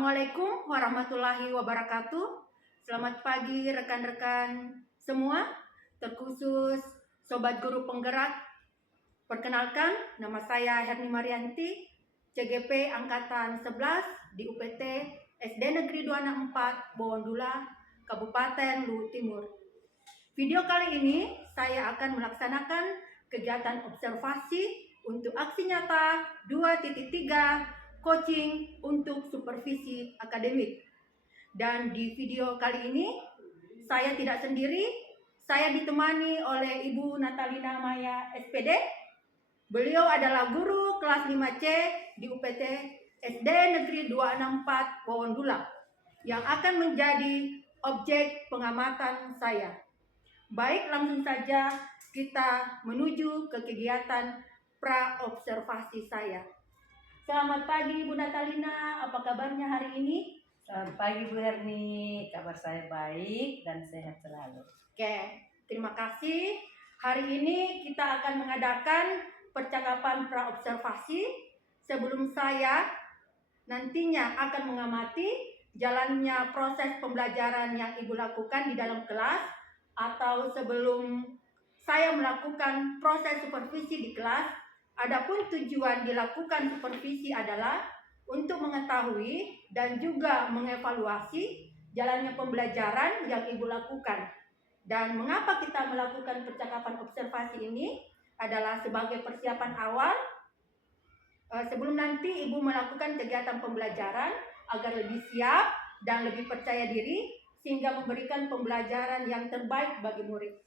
Assalamualaikum warahmatullahi wabarakatuh. Selamat pagi rekan-rekan semua, terkhusus Sobat Guru Penggerak. Perkenalkan, nama saya Herni Marianti, CGP Angkatan 11 di UPT SD Negeri 264 Bowondula, Kabupaten Luwu Timur. Video kali ini saya akan melaksanakan kegiatan observasi untuk aksi nyata 2.3 coaching untuk supervisi akademik. Dan di video kali ini saya tidak sendiri, saya ditemani oleh Ibu Natalina Maya SPD. Beliau adalah guru kelas 5C di UPT SD Negeri 264 Bowondula yang akan menjadi objek pengamatan saya. Baik, langsung saja kita menuju ke kegiatan pra-observasi saya. Selamat pagi Bu Natalina, apa kabarnya hari ini? Selamat pagi Bu Herni, kabar saya baik dan sehat selalu. Oke, terima kasih. Hari ini kita akan mengadakan percakapan pra-observasi sebelum saya nantinya akan mengamati jalannya proses pembelajaran yang Ibu lakukan di dalam kelas atau sebelum saya melakukan proses supervisi di kelas. Adapun tujuan dilakukan supervisi adalah untuk mengetahui dan juga mengevaluasi jalannya pembelajaran yang Ibu lakukan. Dan mengapa kita melakukan percakapan observasi ini adalah sebagai persiapan awal sebelum nanti Ibu melakukan kegiatan pembelajaran agar lebih siap dan lebih percaya diri sehingga memberikan pembelajaran yang terbaik bagi murid.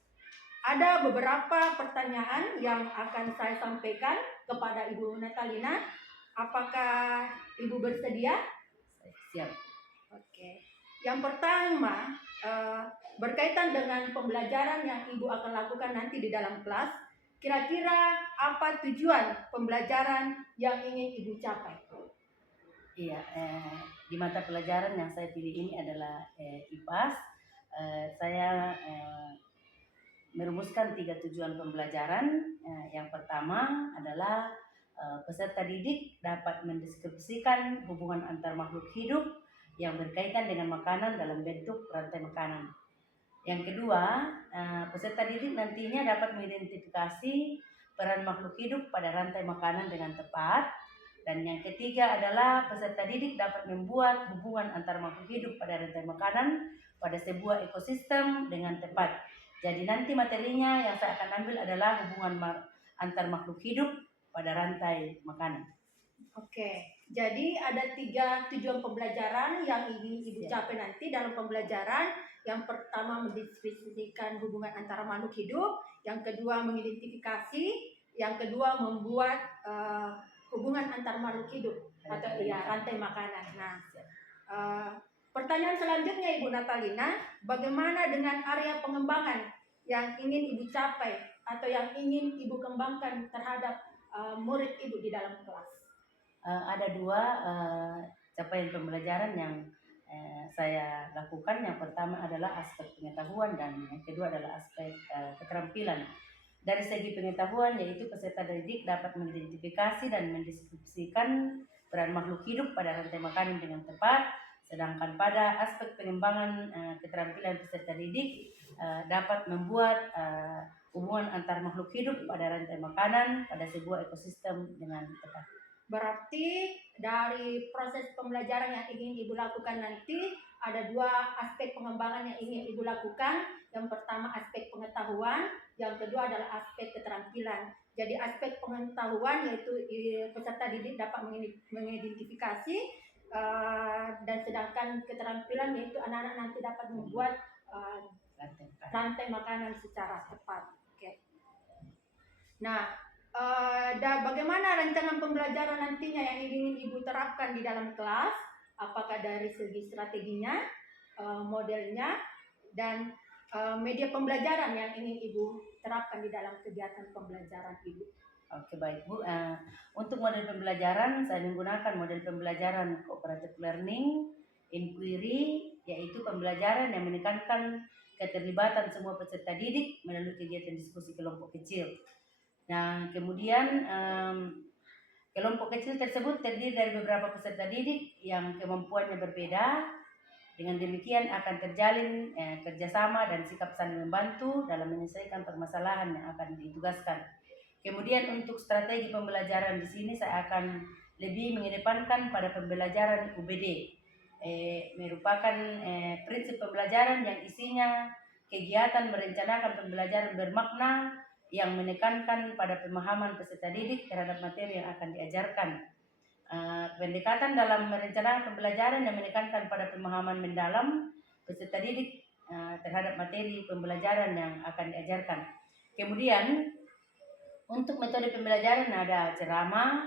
Ada beberapa pertanyaan yang akan saya sampaikan kepada Ibu Natalina. Apakah Ibu bersedia? Siap. Oke. Yang pertama, berkaitan dengan pembelajaran yang Ibu akan lakukan nanti di dalam kelas. Kira-kira apa tujuan pembelajaran yang ingin Ibu capai? Iya, di mata pelajaran yang saya pilih ini adalah IPAS. Saya merumuskan 3 tujuan pembelajaran. Yang pertama adalah peserta didik dapat mendeskripsikan hubungan antar makhluk hidup yang berkaitan dengan makanan dalam bentuk rantai makanan. Yang kedua, peserta didik nantinya dapat mengidentifikasi peran makhluk hidup pada rantai makanan dengan tepat. Dan yang ketiga adalah peserta didik dapat membuat hubungan antar makhluk hidup pada rantai makanan pada sebuah ekosistem dengan tepat. Jadi nanti materinya yang saya akan ambil adalah hubungan antar makhluk hidup pada rantai makanan. Oke, jadi ada 3 tujuan pembelajaran yang ingin Ibu capai nanti dalam pembelajaran. Yang pertama mendeskripsikan hubungan antara makhluk hidup, yang kedua mengidentifikasi, yang kedua membuat hubungan antar makhluk hidup atau rantai makanan. Nah, pertanyaan selanjutnya Ibu Natalina, bagaimana dengan area pengembangan yang ingin Ibu capai atau yang ingin Ibu kembangkan terhadap murid Ibu di dalam kelas? Ada 2 capaian pembelajaran yang saya lakukan. Yang pertama adalah aspek pengetahuan dan yang kedua adalah aspek keterampilan. Dari segi pengetahuan, yaitu peserta didik dapat mengidentifikasi dan mendeskripsikan peran makhluk hidup pada rantai makanan dengan tepat. Sedangkan pada aspek pengembangan keterampilan peserta didik dapat membuat hubungan antar makhluk hidup pada rantai makanan pada sebuah ekosistem dengan tepat. Berarti dari proses pembelajaran yang ingin Ibu lakukan nanti ada 2 aspek pengembangan yang ingin Ibu lakukan. Yang pertama aspek pengetahuan, yang kedua adalah aspek keterampilan. Jadi aspek pengetahuan yaitu peserta didik dapat mengidentifikasi dan sedangkan keterampilan yaitu anak-anak nanti dapat membuat rantai makanan secara tepat. Oke. Nah, bagaimana rancangan pembelajaran nantinya yang ingin Ibu terapkan di dalam kelas? Apakah dari segi strateginya, modelnya, dan media pembelajaran yang ingin Ibu terapkan di dalam kegiatan pembelajaran Ibu? Oke, baik Bu. Untuk model pembelajaran, saya menggunakan model pembelajaran cooperative learning, inquiry, yaitu pembelajaran yang menekankan keterlibatan semua peserta didik melalui kegiatan diskusi kelompok kecil. Nah, kemudian Kelompok kecil tersebut terdiri dari beberapa peserta didik yang kemampuannya berbeda. Dengan demikian akan terjalin kerjasama dan sikap saling membantu dalam menyelesaikan permasalahan yang akan ditugaskan. Kemudian untuk strategi pembelajaran di sini saya akan lebih mengedepankan pada pembelajaran UBD. Merupakan prinsip pembelajaran yang isinya kegiatan merencanakan pembelajaran bermakna yang menekankan pada pemahaman peserta didik terhadap materi yang akan diajarkan. Pendekatan dalam merencanakan pembelajaran yang menekankan pada pemahaman mendalam peserta didik terhadap materi pembelajaran yang akan diajarkan. Kemudian untuk metode pembelajaran ada ceramah,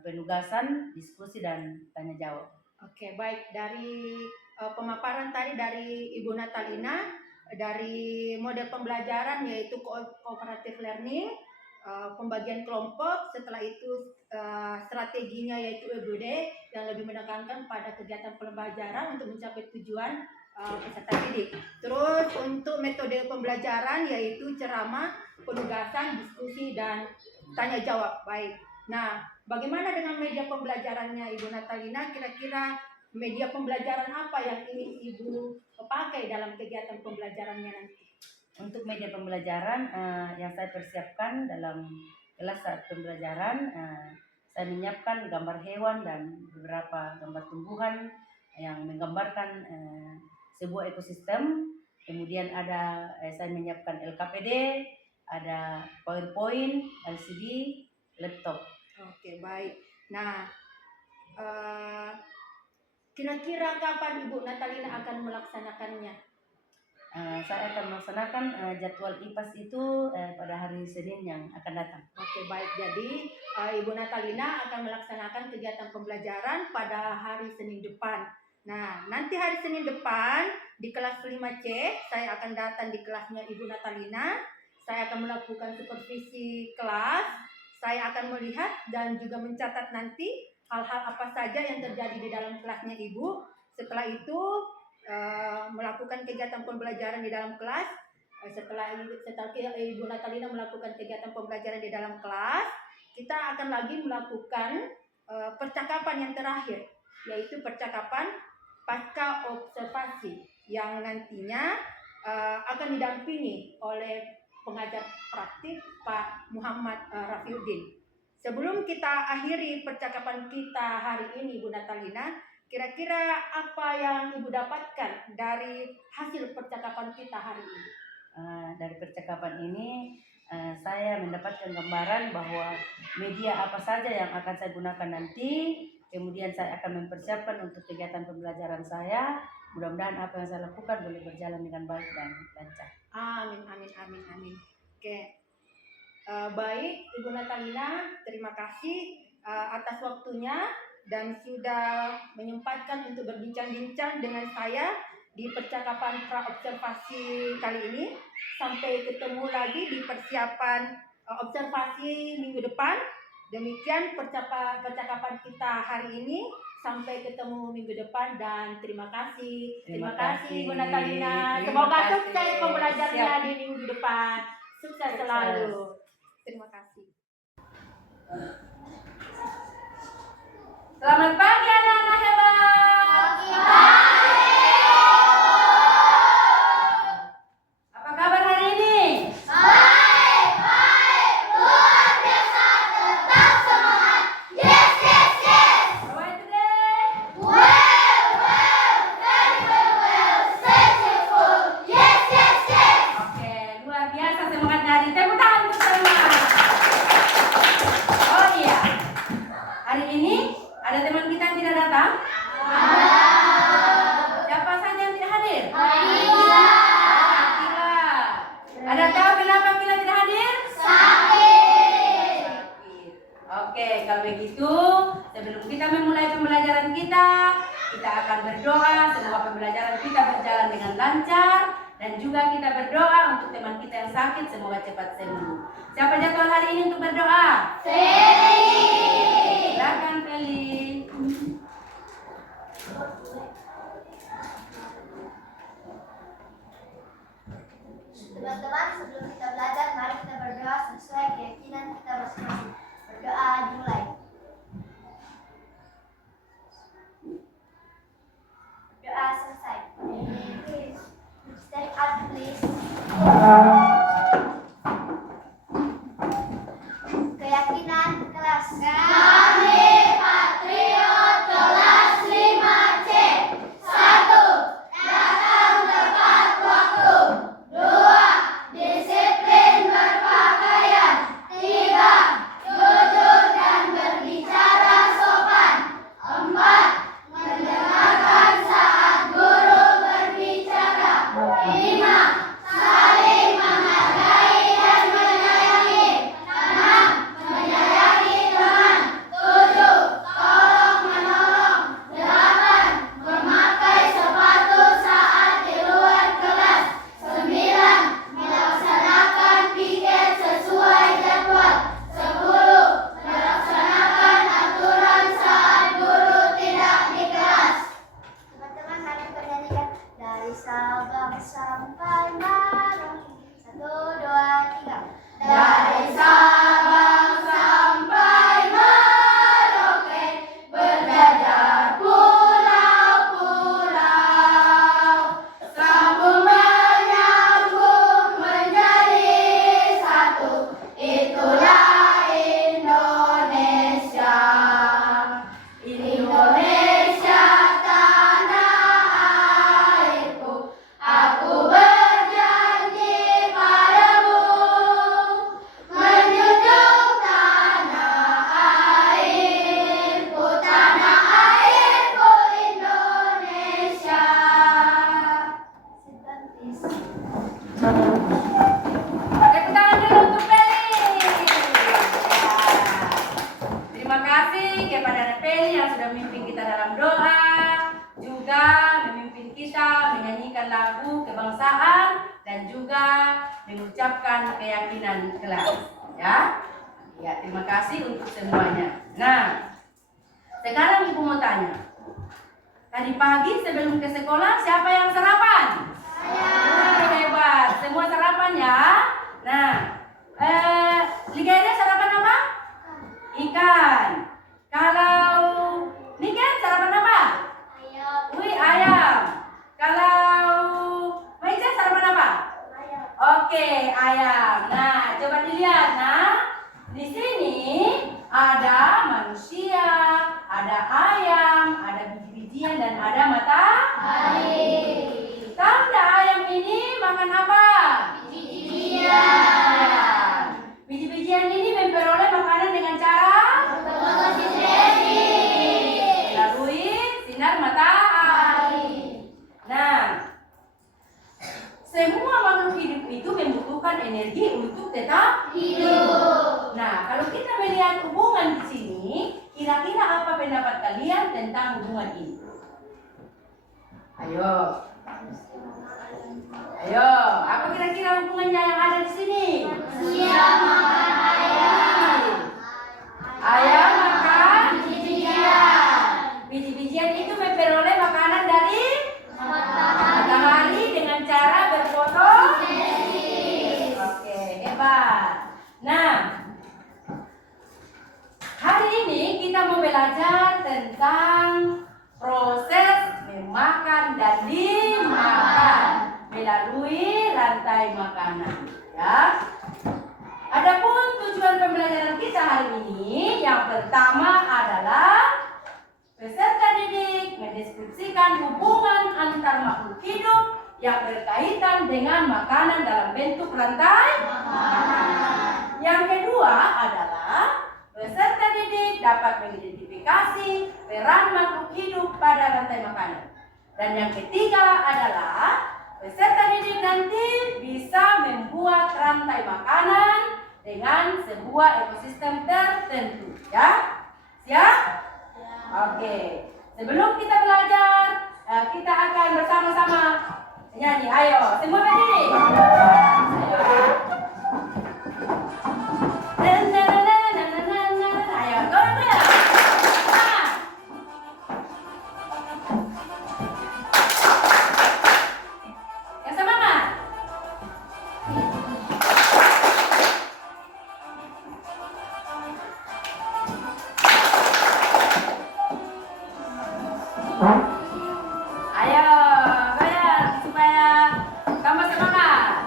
penugasan, diskusi, dan tanya jawab. Oke, baik. Dari pemaparan tadi dari Ibu Natalina, dari model pembelajaran yaitu cooperative learning, pembagian kelompok, setelah itu strateginya yaitu EBD yang lebih menekankan pada kegiatan pembelajaran untuk mencapai tujuan peserta didik. Terus untuk metode pembelajaran yaitu ceramah, penugasan, diskusi, dan tanya jawab. Baik. Nah, bagaimana dengan media pembelajarannya Ibu Natalina? Kira-kira media pembelajaran apa yang ingin Ibu pakai dalam kegiatan pembelajarannya nanti? Untuk media pembelajaran yang saya persiapkan dalam kelas saat pembelajaran, saya menyiapkan gambar hewan dan beberapa gambar tumbuhan yang menggambarkan sebuah ekosistem. Kemudian ada saya menyiapkan LKPD, ada PowerPoint, LCD, laptop. Oke, baik. Nah, kira-kira kapan Ibu Natalina akan melaksanakannya? Saya akan melaksanakan jadwal IPAS itu pada hari Senin yang akan datang. Oke, baik. Jadi Ibu Natalina akan melaksanakan kegiatan pembelajaran pada hari Senin depan. Nah, nanti hari Senin depan di kelas 5C saya akan datang di kelasnya Ibu Natalina. Saya akan melakukan supervisi kelas. Saya akan melihat dan juga mencatat nanti hal-hal apa saja yang terjadi di dalam kelasnya Ibu. Setelah itu melakukan kegiatan pembelajaran di dalam kelas. Setelah Ibu Natalina melakukan kegiatan pembelajaran di dalam kelas, kita akan lagi melakukan percakapan yang terakhir, yaitu percakapan pasca observasi yang nantinya akan didampingi oleh pengajar praktik Pak Muhammad Rafiuddin. Sebelum kita akhiri percakapan kita hari ini, Ibu Natalina, kira-kira apa yang Ibu dapatkan dari hasil percakapan kita hari ini? Dari percakapan ini saya mendapatkan gambaran bahwa media apa saja yang akan saya gunakan nanti. Kemudian saya akan mempersiapkan untuk kegiatan pembelajaran saya. Mudah-mudahan apa yang saya lakukan boleh berjalan dengan baik dan lancar. Amin, amin, amin, amin. Oke, baik Ibu Natalina, terima kasih atas waktunya dan sudah menyempatkan untuk berbincang-bincang dengan saya di percakapan pra-observasi kali ini. Sampai ketemu lagi di persiapan observasi minggu depan. Demikian percakapan kita hari ini. Sampai ketemu minggu depan dan terima kasih. Terima kasih Ibu Natalina. Semoga sukses pembelajarannya di minggu depan. Sukses selalu. Terima kasih. Selamat pagi anak-anak hebat. Apa kabar hari ini? Baik, luar biasa, tetap semangat. Yes, yes, yes. How are you today? Well, very well, successful. Yes, yes, yes. Oke, luar biasa semangatnya hari ini. Tepuk tangan untuk semua. Oh iya, hari ini ada teman kita yang tidak datang? Siapa saja yang tidak hadir? Akila. Ada tahu kenapa Akila tidak hadir? Sakit. Oke, kalau begitu sebelum kita memulai pembelajaran kita akan berdoa semoga pembelajaran kita berjalan dengan lancar dan juga kita berdoa untuk teman kita yang sakit semoga cepat sembuh. Siapa jadwal hari ini untuk berdoa? Feli. Silakan Feli. Teman-teman, sebelum kita belajar, mari kita berdoa sesuai keyakinan kita masing-masing. Berdoa dimulai. Keyakinan kelas. Kami patriot kelas 5C. 1. Datang tepat waktu. 2. Disiplin berpakaian. 3. Jujur dan berbicara sopan. 4. Mendengarkan saat guru berbicara. 5. Saling menghargai dan menyayangi. 6. Menyayangi teman. 7. Tolong menolong. 8. Memakai sepatu saat di luar kelas. 9. Melaksanakan piket sesuai jadwal. 10. Melaksanakan aturan saat guru tidak di kelas. Teman-teman, kami bernyanyikan dari Sabang sampai Merauke. 1, 2, 3. Dari Sabang sampai Merauke, berjajar pulau-pulau, sambung menyambung menjadi satu. Itulah Indonesia. Indonesia tanah airku, aku berjanji padamu, menjunjung tanah airku Indonesia. Tepuk tangan dulu untuk Peli. Terima kasih kepada Peli yang sudah memimpin kita dalam doa, juga memimpin kita menyanyikan lagu kebangsaan dan juga mengucapkan keyakinan kelas. Ya, ya, terima kasih untuk semuanya. Nah, sekarang Ibu mau tanya. Tadi pagi sebelum ke sekolah siapa yang sarapan? Hebat, semua sarapan ya. Nah, Ligaria sarapan apa? Ikan. Kalau Niken sarapan apa? Wih, ayam. Kalau Maiza sarapan apa? Oke, ayam. Nah, coba dilihat. Nah, di sini ada manusia, ada ayam, ada biji-bijian dan ada matahari. Tahu nggak ayam ini makan apa? Biji-bijian. Biji-bijian ini memperoleh makanan dengan cara melalui sinar matahari. Nah, semua makhluk hidup itu membutuhkan energi untuk tetap hidup. Nah, kalau kita melihat hubungan di sini, kira-kira apa pendapat kalian tentang hubungan ini? Ayo. Ayo, apa kira-kira hubungannya yang ada di sini? Manusia makan ayam. Ayam makan Biji-bijian. biji-bijian itu memperoleh makanan dari matahari dengan cara berfotosintesa. Oke, hebat. Nah, hari ini kita mau belajar tentang proses memakan dan dimakan melalui rantai makanan. Ya. Adapun tujuan pembelajaran kita hari ini, yang pertama adalah peserta didik mendeskripsikan hubungan antar makhluk hidup yang berkaitan dengan makanan dalam bentuk rantai makanan. Yang kedua adalah peserta didik dapat mengidentifikasi peran makhluk hidup pada rantai makanan. Dan yang ketiga adalah peserta didik nanti bisa membuat rantai makanan dengan sebuah ekosistem tertentu. Ya? Siap? Oke. Sebelum kita belajar, kita akan bersama-sama nyanyi. Ayo, semua berdiri. Ayo, goyang-goyang. Yang semangat. Ayo, goyang supaya tambah semangat.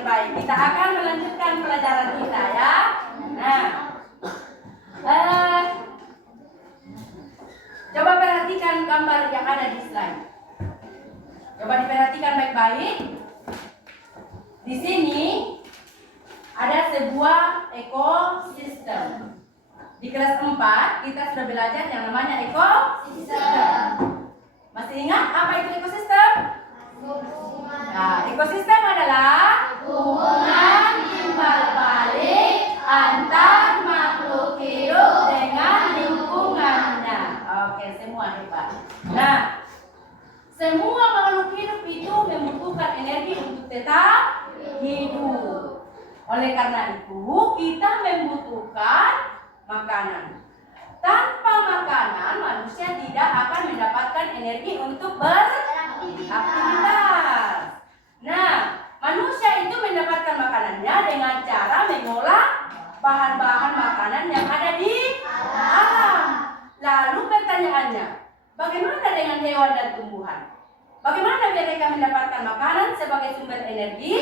dengan baik. Kita akan melanjutkan pelajaran kita ya. Nah, coba perhatikan gambar yang ada di slide. Coba diperhatikan baik-baik. Di sini ada sebuah ekosistem. Di kelas 4 kita sudah belajar yang namanya ekosistem. Masih ingat apa itu ekosistem? Nah, ekosistem adalah hubungan timbal balik antar makhluk hidup dengan lingkungannya. Oke, semua hebat. Nah, semua makhluk hidup itu membutuhkan energi untuk tetap hidup. Oleh karena itu, kita membutuhkan makanan. Tanpa makanan, manusia tidak akan mendapatkan energi untuk beraktivitas. Nah, manusia itu mendapatkan makanannya dengan cara mengolah bahan-bahan makanan yang ada di alam. Lalu pertanyaannya, bagaimana dengan hewan dan tumbuhan? Bagaimana mereka mendapatkan makanan sebagai sumber energi?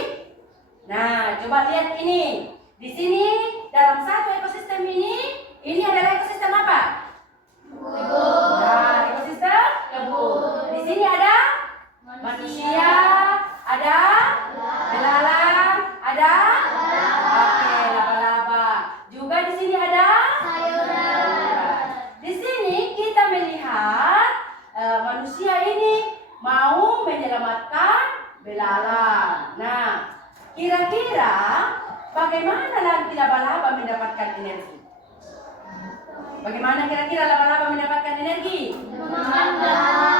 Nah, coba lihat ini. Di sini dalam satu ekosistem ini adalah ekosistem apa? Kebun. Nah, ekosistem kebun. Di sini ada manusia, ada belalang, ada oke, laba-laba. Juga di sini ada sayuran. Di sini kita melihat manusia ini mau menyelamatkan belalang. Nah, kira-kira bagaimana nanti laba-laba mendapatkan energi? Bagaimana kira-kira laba-laba mendapatkan energi? Memakan belalang.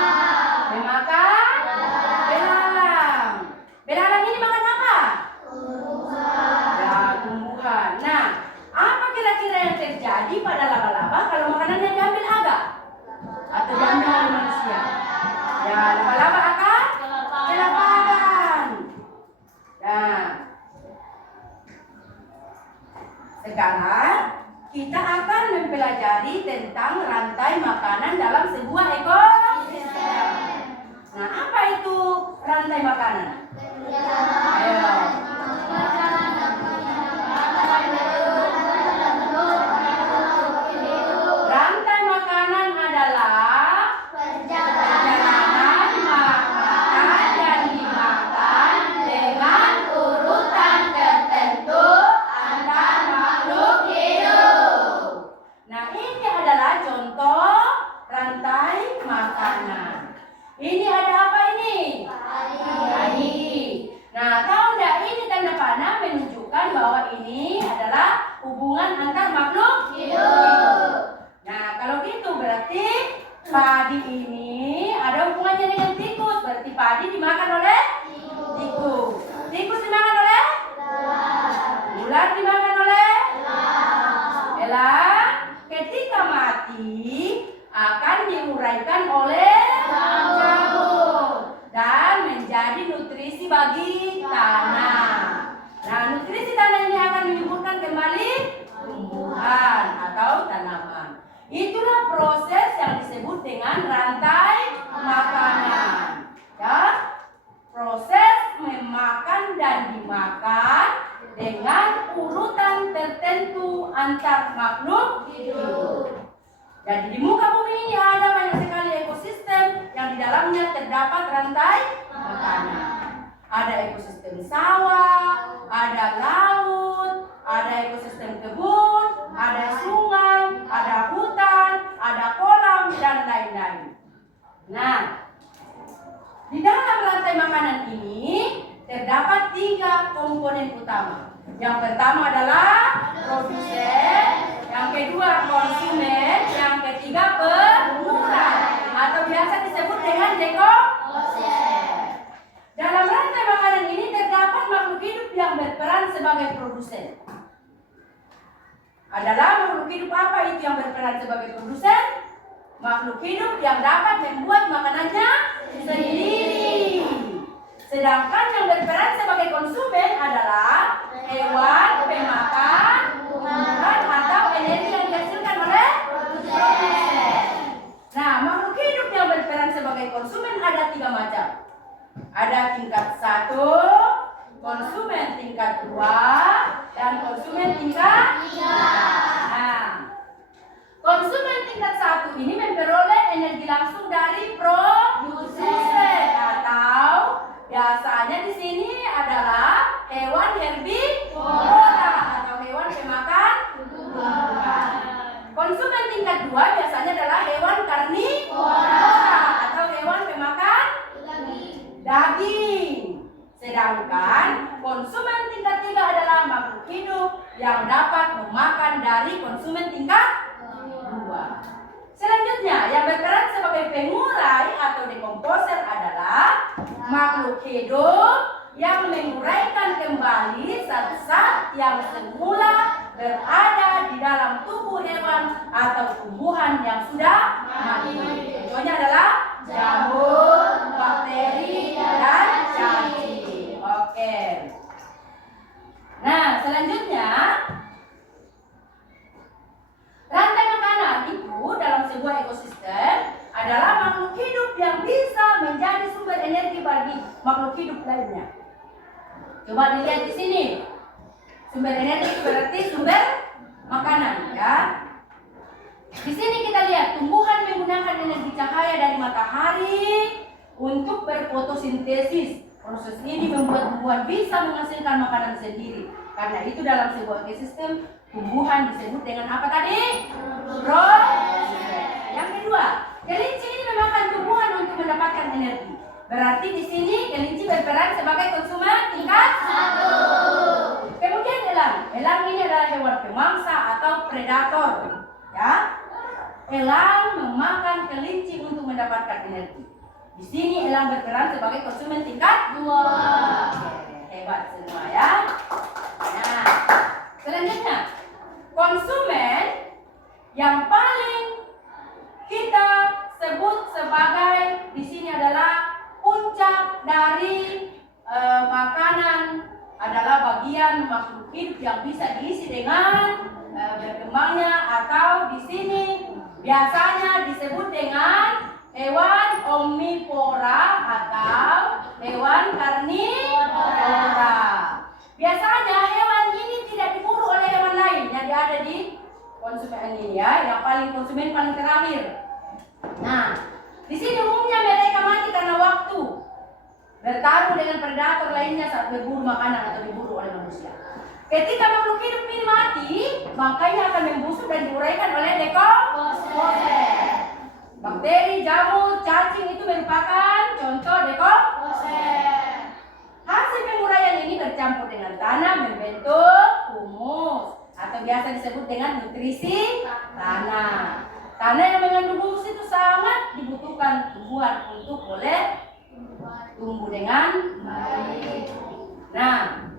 Belalang ini makan apa? Ya, tumbuhan. Nah, apa kira-kira yang terjadi pada laba-laba kalau makanannya diambil agak? Atau diambil oleh manusia? Ya, laba-laba akan kelaparan. Nah, sekarang kita akan mempelajari tentang rantai makanan dalam sebuah ekosistem. Nah, apa itu rantai makanan? Ayo. Rantai makanan adalah perjalanan makanan yang dimakan dengan urutan tertentu antar makhluk hidup. Nah, ini adalah contoh rantai makanan. Ini ada apa ini? Padi. Nah, tahu nggak ini tanda panah menunjukkan bahwa ini adalah hubungan antar makhluk hidup. Nah, kalau gitu berarti padi ini ada hubungannya dengan tikus. Berarti padi dimakan oleh tikus. Tikus dimakan oleh ular dimakan oleh elang. Ketika mati akan diuraikan oleh jamur dan menjadi nutrisi bagi tanah. Nah, nutrisi tanah ini akan menyuburkan kembali tumbuhan atau tanaman. Itulah proses yang disebut dengan rantai makanan. Ya, proses memakan dan dimakan dengan urutan tertentu antar makhluk hidup. Jadi di muka bumi ini ada banyak sekali ekosistem yang di dalamnya terdapat rantai makanan. Ada ekosistem sawah, ada laut, ada ekosistem kebun, ada sungai, ada hutan, ada kolam, dan lain-lain. Nah, di dalam rantai makanan ini terdapat 3 komponen utama. Yang pertama adalah produsen, yang kedua konsumen, yang ketiga pengurai atau biasa disebut dengan dekomposer. Dalam rantai makanan ini terdapat makhluk hidup yang berperan sebagai produsen. Adalah makhluk hidup apa itu yang berperan sebagai produsen? Makhluk hidup yang dapat membuat makanannya sendiri. Sedangkan yang berperan sebagai konsumen adalah hewan pemakan tumbuhan atau energi yang dihasilkan oleh produsen. Nah, makhluk hidup yang berperan sebagai konsumen ada 3 macam. Ada tingkat 1 konsumen, tingkat tingkat 2 dan konsumen tingkat 3. Nah, konsumen tingkat 1 ini memperoleh energi langsung dari produsen atau biasanya di sini adalah hewan herbivora atau hewan pemakan tumbuhan. Konsumen tingkat 2 biasanya adalah hewan karnivora atau hewan pemakan daging. Sedangkan konsumen tingkat 3 adalah makhluk hidup yang dapat memakan dari konsumen tingkat 2. Selanjutnya, yang berperan sebagai pengurai atau dekomposer adalah makhluk hidup yang menguraikan kembali zat-zat yang semula berada di dalam tubuh hewan atau tumbuhan yang sudah mati. Contohnya adalah jamur, bakteri, dan cacing. Oke. Nah, selanjutnya rantai makanan itu dalam sebuah ekosistem adalah makhluk hidup yang bisa menjadi sumber energi bagi makhluk hidup lainnya. Coba dilihat di sini. Sumber energi berarti sumber makanan, ya. Di sini kita lihat tumbuhan menggunakan energi cahaya dari matahari untuk berfotosintesis. Proses ini membuat tumbuhan bisa menghasilkan makanan sendiri. Karena itu dalam sebuah ekosistem tumbuhan disebut dengan apa tadi? Proses. Yang kedua, kelinci ini memakan tumbuhan untuk mendapatkan energi. Berarti di sini kelinci berperan sebagai konsumen tingkat 1. Kemudian elang. Elang ini adalah hewan pemangsa atau predator. Ya. Elang memakan kelinci untuk mendapatkan energi. Di sini elang berperan sebagai konsumen tingkat 2. Hebat semua ya. Nah, selanjutnya konsumen yang paling kita sebut sebagai di sini adalah puncak dari makanan adalah bagian makhluk hidup yang bisa diisi dengan berkembangnya atau di sini biasanya disebut dengan hewan omnivora atau hewan karnivora. Biasanya hewan ini tidak diburu oleh hewan lain yang ada di konsumen ini ya, yang konsumen paling terakhir. Nah, di sini umumnya mereka mati karena waktu bertarung dengan predator lainnya saat berburu makanan atau diburu oleh manusia. Ketika makhluk hidup ini mati, bangkainya akan membusuk dan diuraikan oleh dekomposer. Bakteri, jamur, cacing itu merupakan contoh dekomposer. Hasil penguraian ini bercampur dengan tanah membentuk humus atau biasa disebut dengan nutrisi tanah. Tanah yang mengandung humus itu sangat dibutuhkan tumbuhan untuk boleh tumbuh dengan baik. Nah,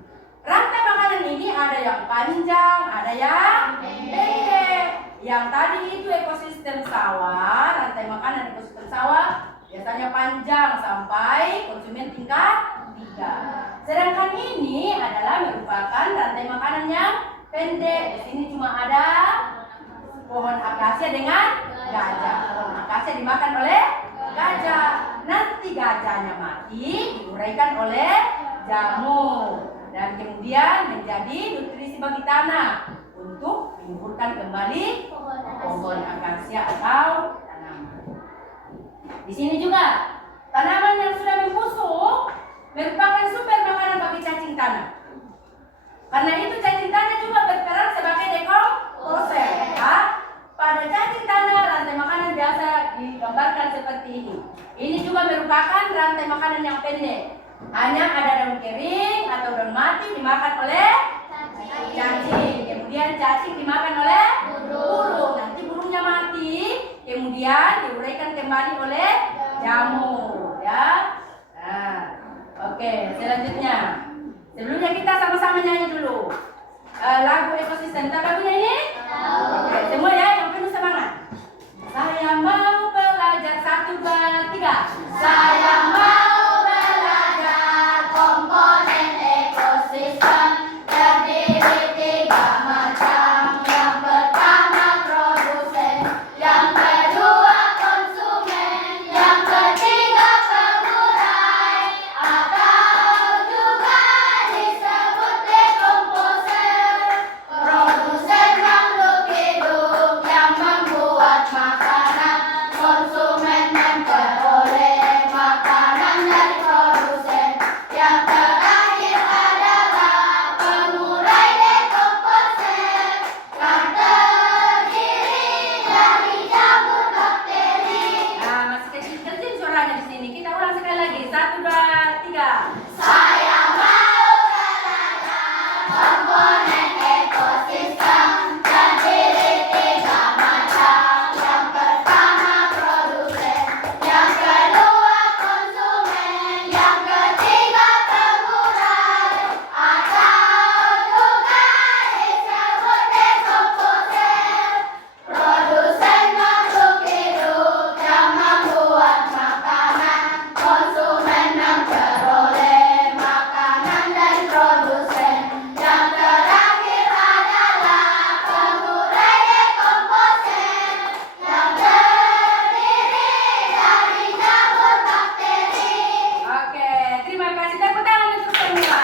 rantai makanan ini ada yang panjang, ada yang pendek. Yang tadi itu ekosistem sawah, rantai makanan ekosistem sawah biasanya panjang sampai konsumen tingkat 3. Sedangkan ini adalah merupakan rantai makanan yang pendek. Di sini cuma ada pohon akasia dengan gajah. Pohon akasia dimakan oleh gajah. Nanti gajahnya mati, diuraikan oleh jamur dan kemudian menjadi nutrisi bagi tanah untuk menyuburkan kembali pohon akasia atau tanaman. Di sini juga tanaman yang sudah membusuk merupakan sumber makanan bagi cacing tanah. Karena itu cacing tanah juga berperan sebagai dekomposer. Ya. Pada cacing tanah rantai makanan biasa digambarkan seperti ini. Ini juga merupakan rantai makanan yang pendek. Hanya ada daun kering atau daun mati dimakan oleh cacing. Kemudian cacing dimakan oleh burung. Nanti burungnya mati, kemudian diuraikan kembali oleh jamur. Ya. Nah, oke, selanjutnya. Sebelumnya kita sama-sama nyanyi dulu lagu ekosistem. Tahu lagunya ini? Oke, semua ya yang penuh semangat. Saya mau belajar 1, 2, 3. Saya mau belajar komponen ekosistem terdiri 3 macam. Yang pertama produsen, yang kedua konsumen, yang ketiga pengurai atau juga disebut komponen ekosistem terdiri 3 macam. Yang pertama produsen, yang kedua konsumen, yang ketiga pengurai atau juga disebut dekomposer. Produsen makhluk hidup yang membuat makanan, konsumen memperoleh makanan dari produsen. Yang terakhir adalah pengurai dekomposer yang terdiri dari jamur bakteri. Oke, terima kasih. Tepuk tangan untuk semua.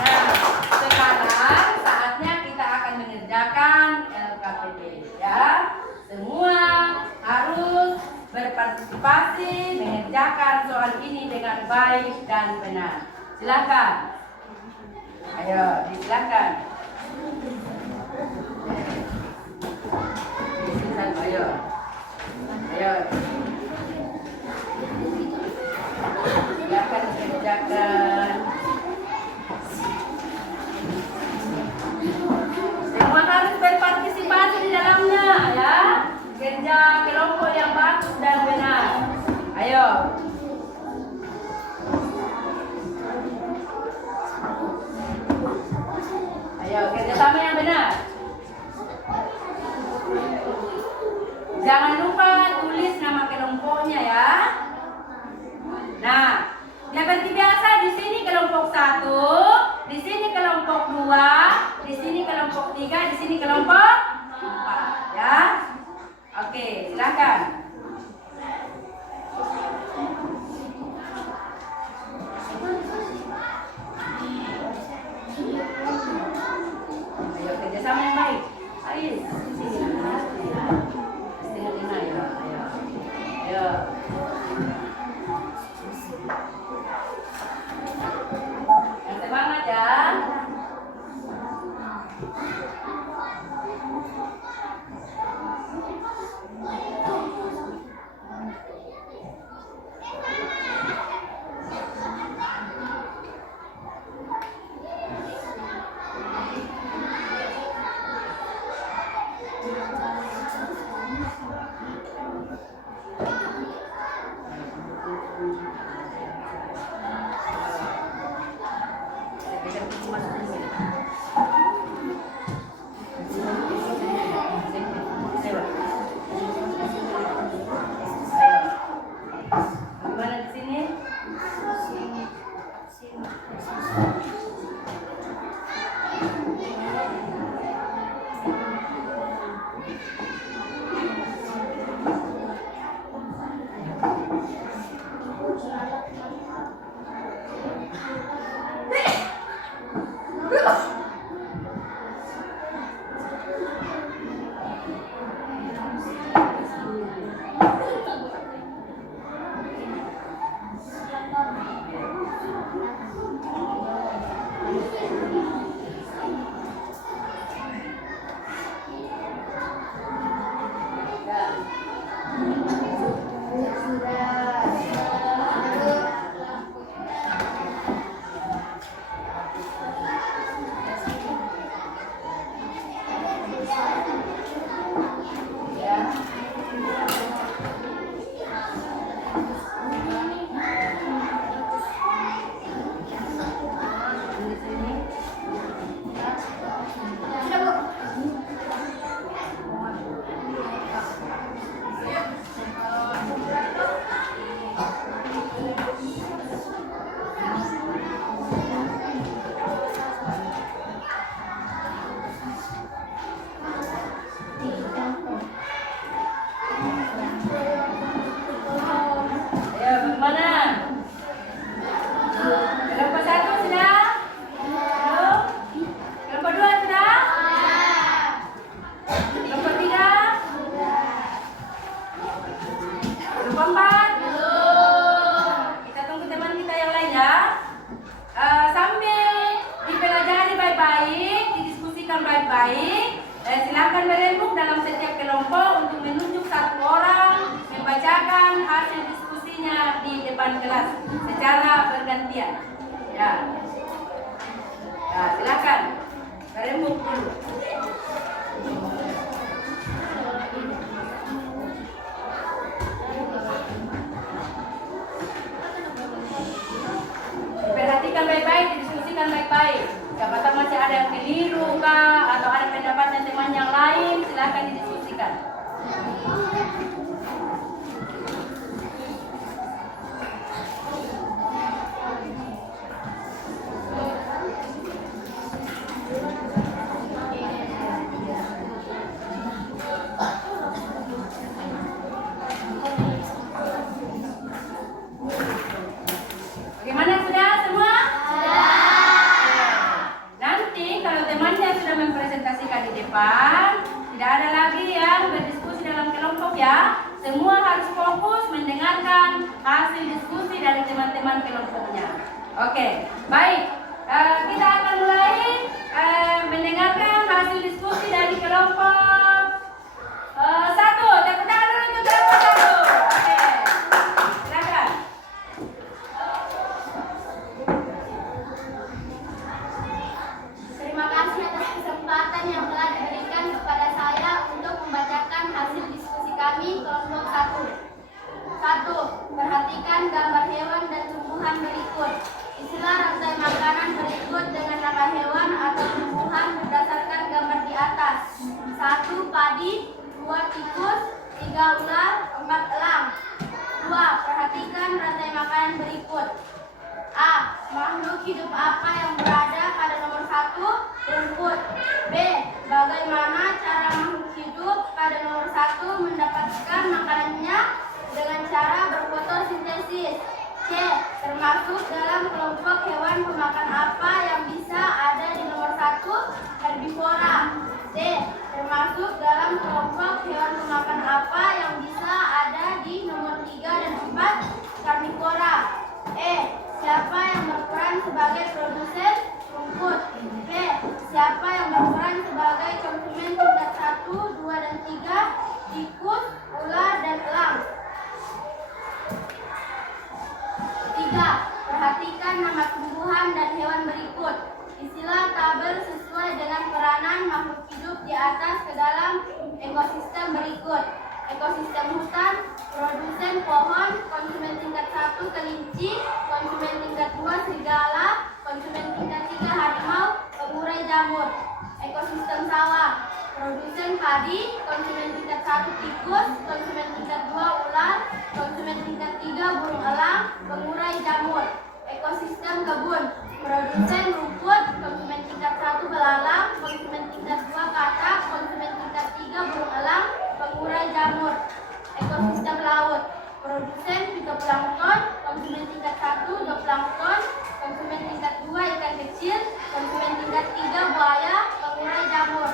Nah, sekarang saatnya kita akan mengerjakan LKPD ya. Semua harus berpartisipasi mengerjakan soal ini dengan baik dan benar. Silakan. Ayo, silakan. Ayo. Ayo. Silakan kerjakan. Semua harus berpartisipasi di dalamnya ya. Kerja kelompok yang bagus dan benar. Ayo. Ayo, kerjasama yang benar. Jangan lupa tulis nama kelompoknya ya. Nah, seperti biasa di sini kelompok 1, di sini kelompok 2, di sini kelompok 3, di sini kelompok 4 ya. Oke, silakan. Ayo kerjasama yang baik. Ayo, sini. Setengah 5 ya. Ayo. Ayo. Yang semangat ya. Gimana di sini? baik-baik. Silakan berembuk dalam setiap kelompok untuk menunjuk satu orang membacakan hasil diskusinya di depan kelas secara bergantian. Ya, silakan. dulu. Perhatikan baik-baik, didiskusikan baik-baik. Siapa tahu masih ada yang keliru kah, atau ada pendapatnya teman yang lain, silakan didiskusikan. Bagaimana, sudah semua? Nanti kalau temannya sudah mempresentasikan di depan, tidak ada lagi yang berdiskusi dalam kelompok ya. Semua harus fokus mendengarkan hasil diskusi dari teman-teman kelompoknya. Oke, baik. Kita akan mulai mendengarkan hasil diskusi dari kelompok satu. Tepuk tangan dulu untuk kelompok satu. Oke, silakan. Terima kasih atas kesempatan yang telah diberikan kepada saya untuk membacakan hasil diskusi kami kelompok 1. 1. Perhatikan gambar hewan dan tumbuhan berikut. Isilah rantai makanan berikut dengan nama hewan atau tumbuhan berdasarkan gambar di atas. 1. Padi, 2. Tikus, 3. Ular, 4. Elang. 2. Perhatikan rantai makanan berikut. A. Makhluk hidup apa yang berada pada nomor 1? Rumput. B. Bagaimana cara makhluk hidup pada nomor 1 mendapatkan makanannya? Dengan cara berfotosintesis. C. Termasuk dalam kelompok hewan pemakan apa yang bisa ada di nomor 1? Herbivora. D. Termasuk dalam kelompok hewan pemakan apa yang bisa ada di nomor 3 dan 4? Karnivora. E. Siapa yang berperan sebagai produsen rumput? B. Siapa yang berperan sebagai konsumen tingkat 1, 2, dan 3? Tikus, ular, dan elang. 3. Perhatikan nama tumbuhan dan hewan berikut. Isilah tabel sesuai dengan peranan makhluk hidup di atas ke dalam ekosistem berikut. Ekosistem hutan, produsen pohon, konsumen tingkat 1 kelinci, konsumen tingkat 2 serigala, konsumen tingkat 3 harimau, pengurai jamur. Ekosistem sawah, produsen padi, konsumen tingkat 1 tikus, konsumen tingkat 2 ular, konsumen tingkat 3 burung elang, pengurai jamur. Ekosistem kebun, produsen rumput, konsumen tingkat 1 belalang, konsumen tingkat 2 katak, konsumen tingkat 3 burung elang, pengurai jamur. Ekosistem laut, produsen fitoplankton, konsumen tingkat 1 zooplankton, konsumen tingkat 2 ikan kecil, konsumen tingkat 3 buaya, pengurai jamur.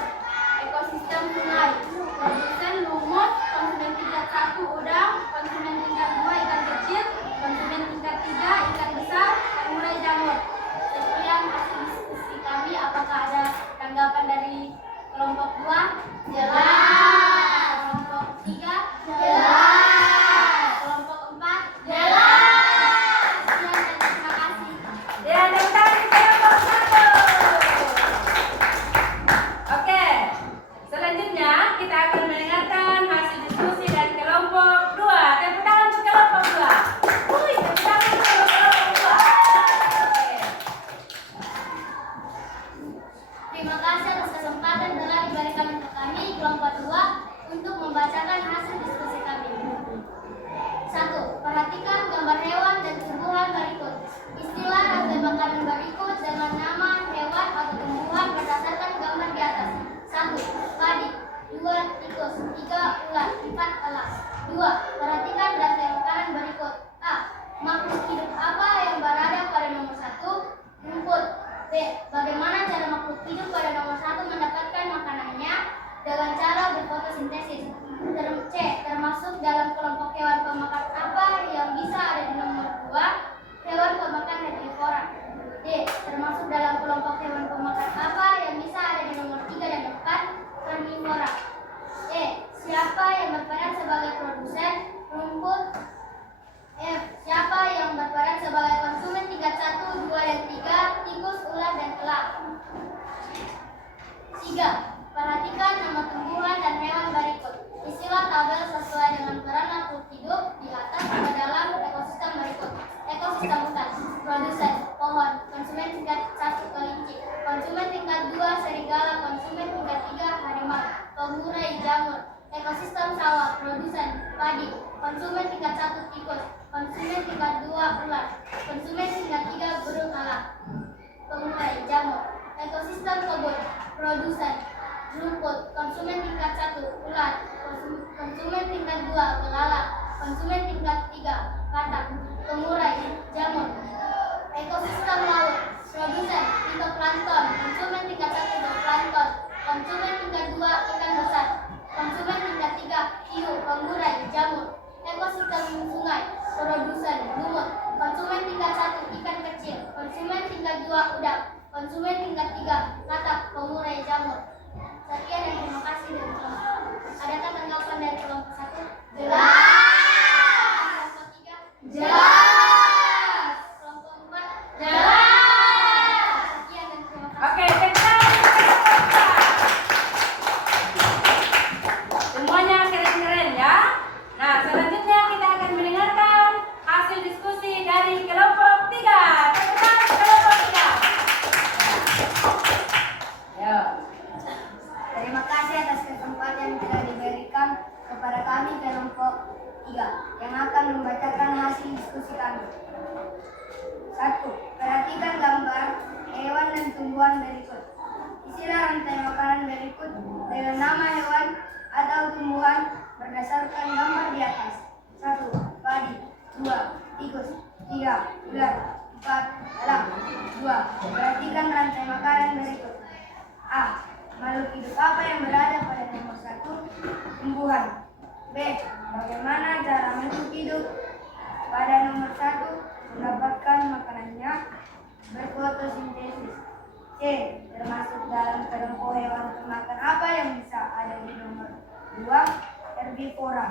Ekosistem sungai, produsen lumut, konsumen tingkat 1 udang, konsumen tingkat 2 ikan kecil, konsumen tingkat 3 ikan besar, pengurai jamur. Sekian hasil diskusi kami. Apakah ada tanggapan dari kelompok 2? Jelas. Kelompok 3? Jelas. Kelompok 4? Jelas. Sekian dan terima kasih. Ya, tepuk tangan untuk kelompok satu. Oke, selanjutnya kita akan mendengarkan hasil diskusi dari kelompok 2. Tepuk tangan untuk kelompok 2. Tepuk tangan untuk kelompok 2. Oke. Terima kasih atas kesempatan telah diberikan untuk kami kelompok 2 untuk membacakan hasil diskusi kami. 1. Perhatikan gambar hewan dan tumbuhan berikut. Istilah rantai makanan berikut dengan nama hewan atau tumbuhan berdasarkan gambar di atas. 1. Padi, 2. Tikus, 3. Ular, 4. Elang. 2. Perhatikan rantai makanan berikut. A. Makhluk hidup apa yang berada pada nomor 1? Rumput. B. Bagaimana cara makhluk hidup pada nomor 1 mendapatkan makanannya? Dengan cara berfotosintesis. C. Termasuk 3. Perhatikan nama tumbuhan dan hewan berikut. Isilah tabel sesuai dengan peran makhluk hidup di atas ke dalam ekosistem berikut. Ekosistem hutan, produsen, pohon, konsumen tingkat 1 kelinci, konsumen tingkat 2 serigala, konsumen tingkat 3 harimau, pengurai jamur. Ekosistem sawah, produsen, padi, konsumen tingkat 1 tikus, konsumen tingkat 2 ular, konsumen tingkat 3 burung elang, pengurai jamur. Ekosistem kebun, produsen, rumput, konsumen tingkat 1 ular, konsumen tingkat 2 belalang, konsumen tingkat 3 katak, pengurai jamur. Ekosistem laut, produsen, fitoplankton, konsumen tingkat 1 zooplankton, konsumen tingkat 2 ikan besar, konsumen tingkat 3 hiu, pengurai jamur. Ekosistem sungai, produsen, lumut, konsumen tingkat 1 ikan kecil, konsumen tingkat 2 udang, konsumen tingkat 3 katak, pengurai jamur. Sekian dan terima kasih dari kelompok. Adakah tanggapan dari kelompok 1? Jelas. Kelompok 3? Jelas. Kelompok 4? Jelas. Sekian dan terima kasih. Oke, tekan. Semuanya keren-keren ya. Nah, selanjutnya kita akan mendengarkan hasil diskusi dari kelompok 3. Tekan kelompok 3. Ya. Terima kasih atas kesempatan yang telah diberikan kepada kami kelompok 3 yang akan membacakan hasil diskusi kami. 1. Perhatikan gambar hewan dan tumbuhan berikut. Isilah rantai makanan berikut dengan nama hewan atau tumbuhan berdasarkan gambar di atas. 1. Padi. 2. Tikus. 3. Ular. 4. Elang. 2. Perhatikan rantai makanan berikut. A. Makhluk hidup apa yang berada pada nomor 1? Tumbuhan. B. Bagaimana cara makhluk hidup pada nomor 1 mendapatkan makanannya? Berfotosintesis. C. Termasuk dalam kelompok hewan pemakan apa yang bisa ada di nomor 2? Herbivora.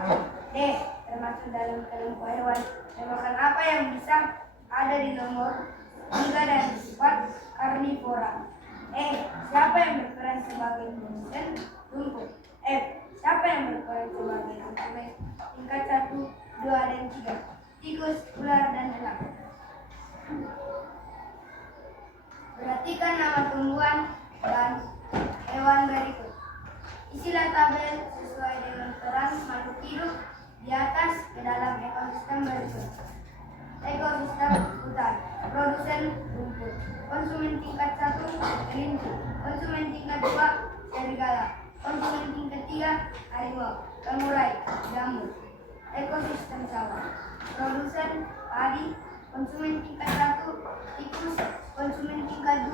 D. Termasuk dalam kelompok hewan pemakan apa yang bisa ada di nomor 3 dan 4? Karnivora. E. Siapa yang berperan sebagai produsen rumput? F. Siapa yang berperan sebagai konsumen tingkat 1, 2, dan 3? Tikus, ular, dan elang. Perhatikan nama tumbuhan dan hewan berikut. Isilah tabel sesuai dengan peran makhluk hidup di atas ke dalam ekosistem berikut. Ekosistem hutan, produsen rumput, konsumen tingkat 1 kelinci, konsumen tingkat 2 serigala, konsumen tingkat 3 harimau, pengurai jamur. Ekosistem sawah, produsen padi, konsumen tingkat 1 tikus, konsumen tingkat 2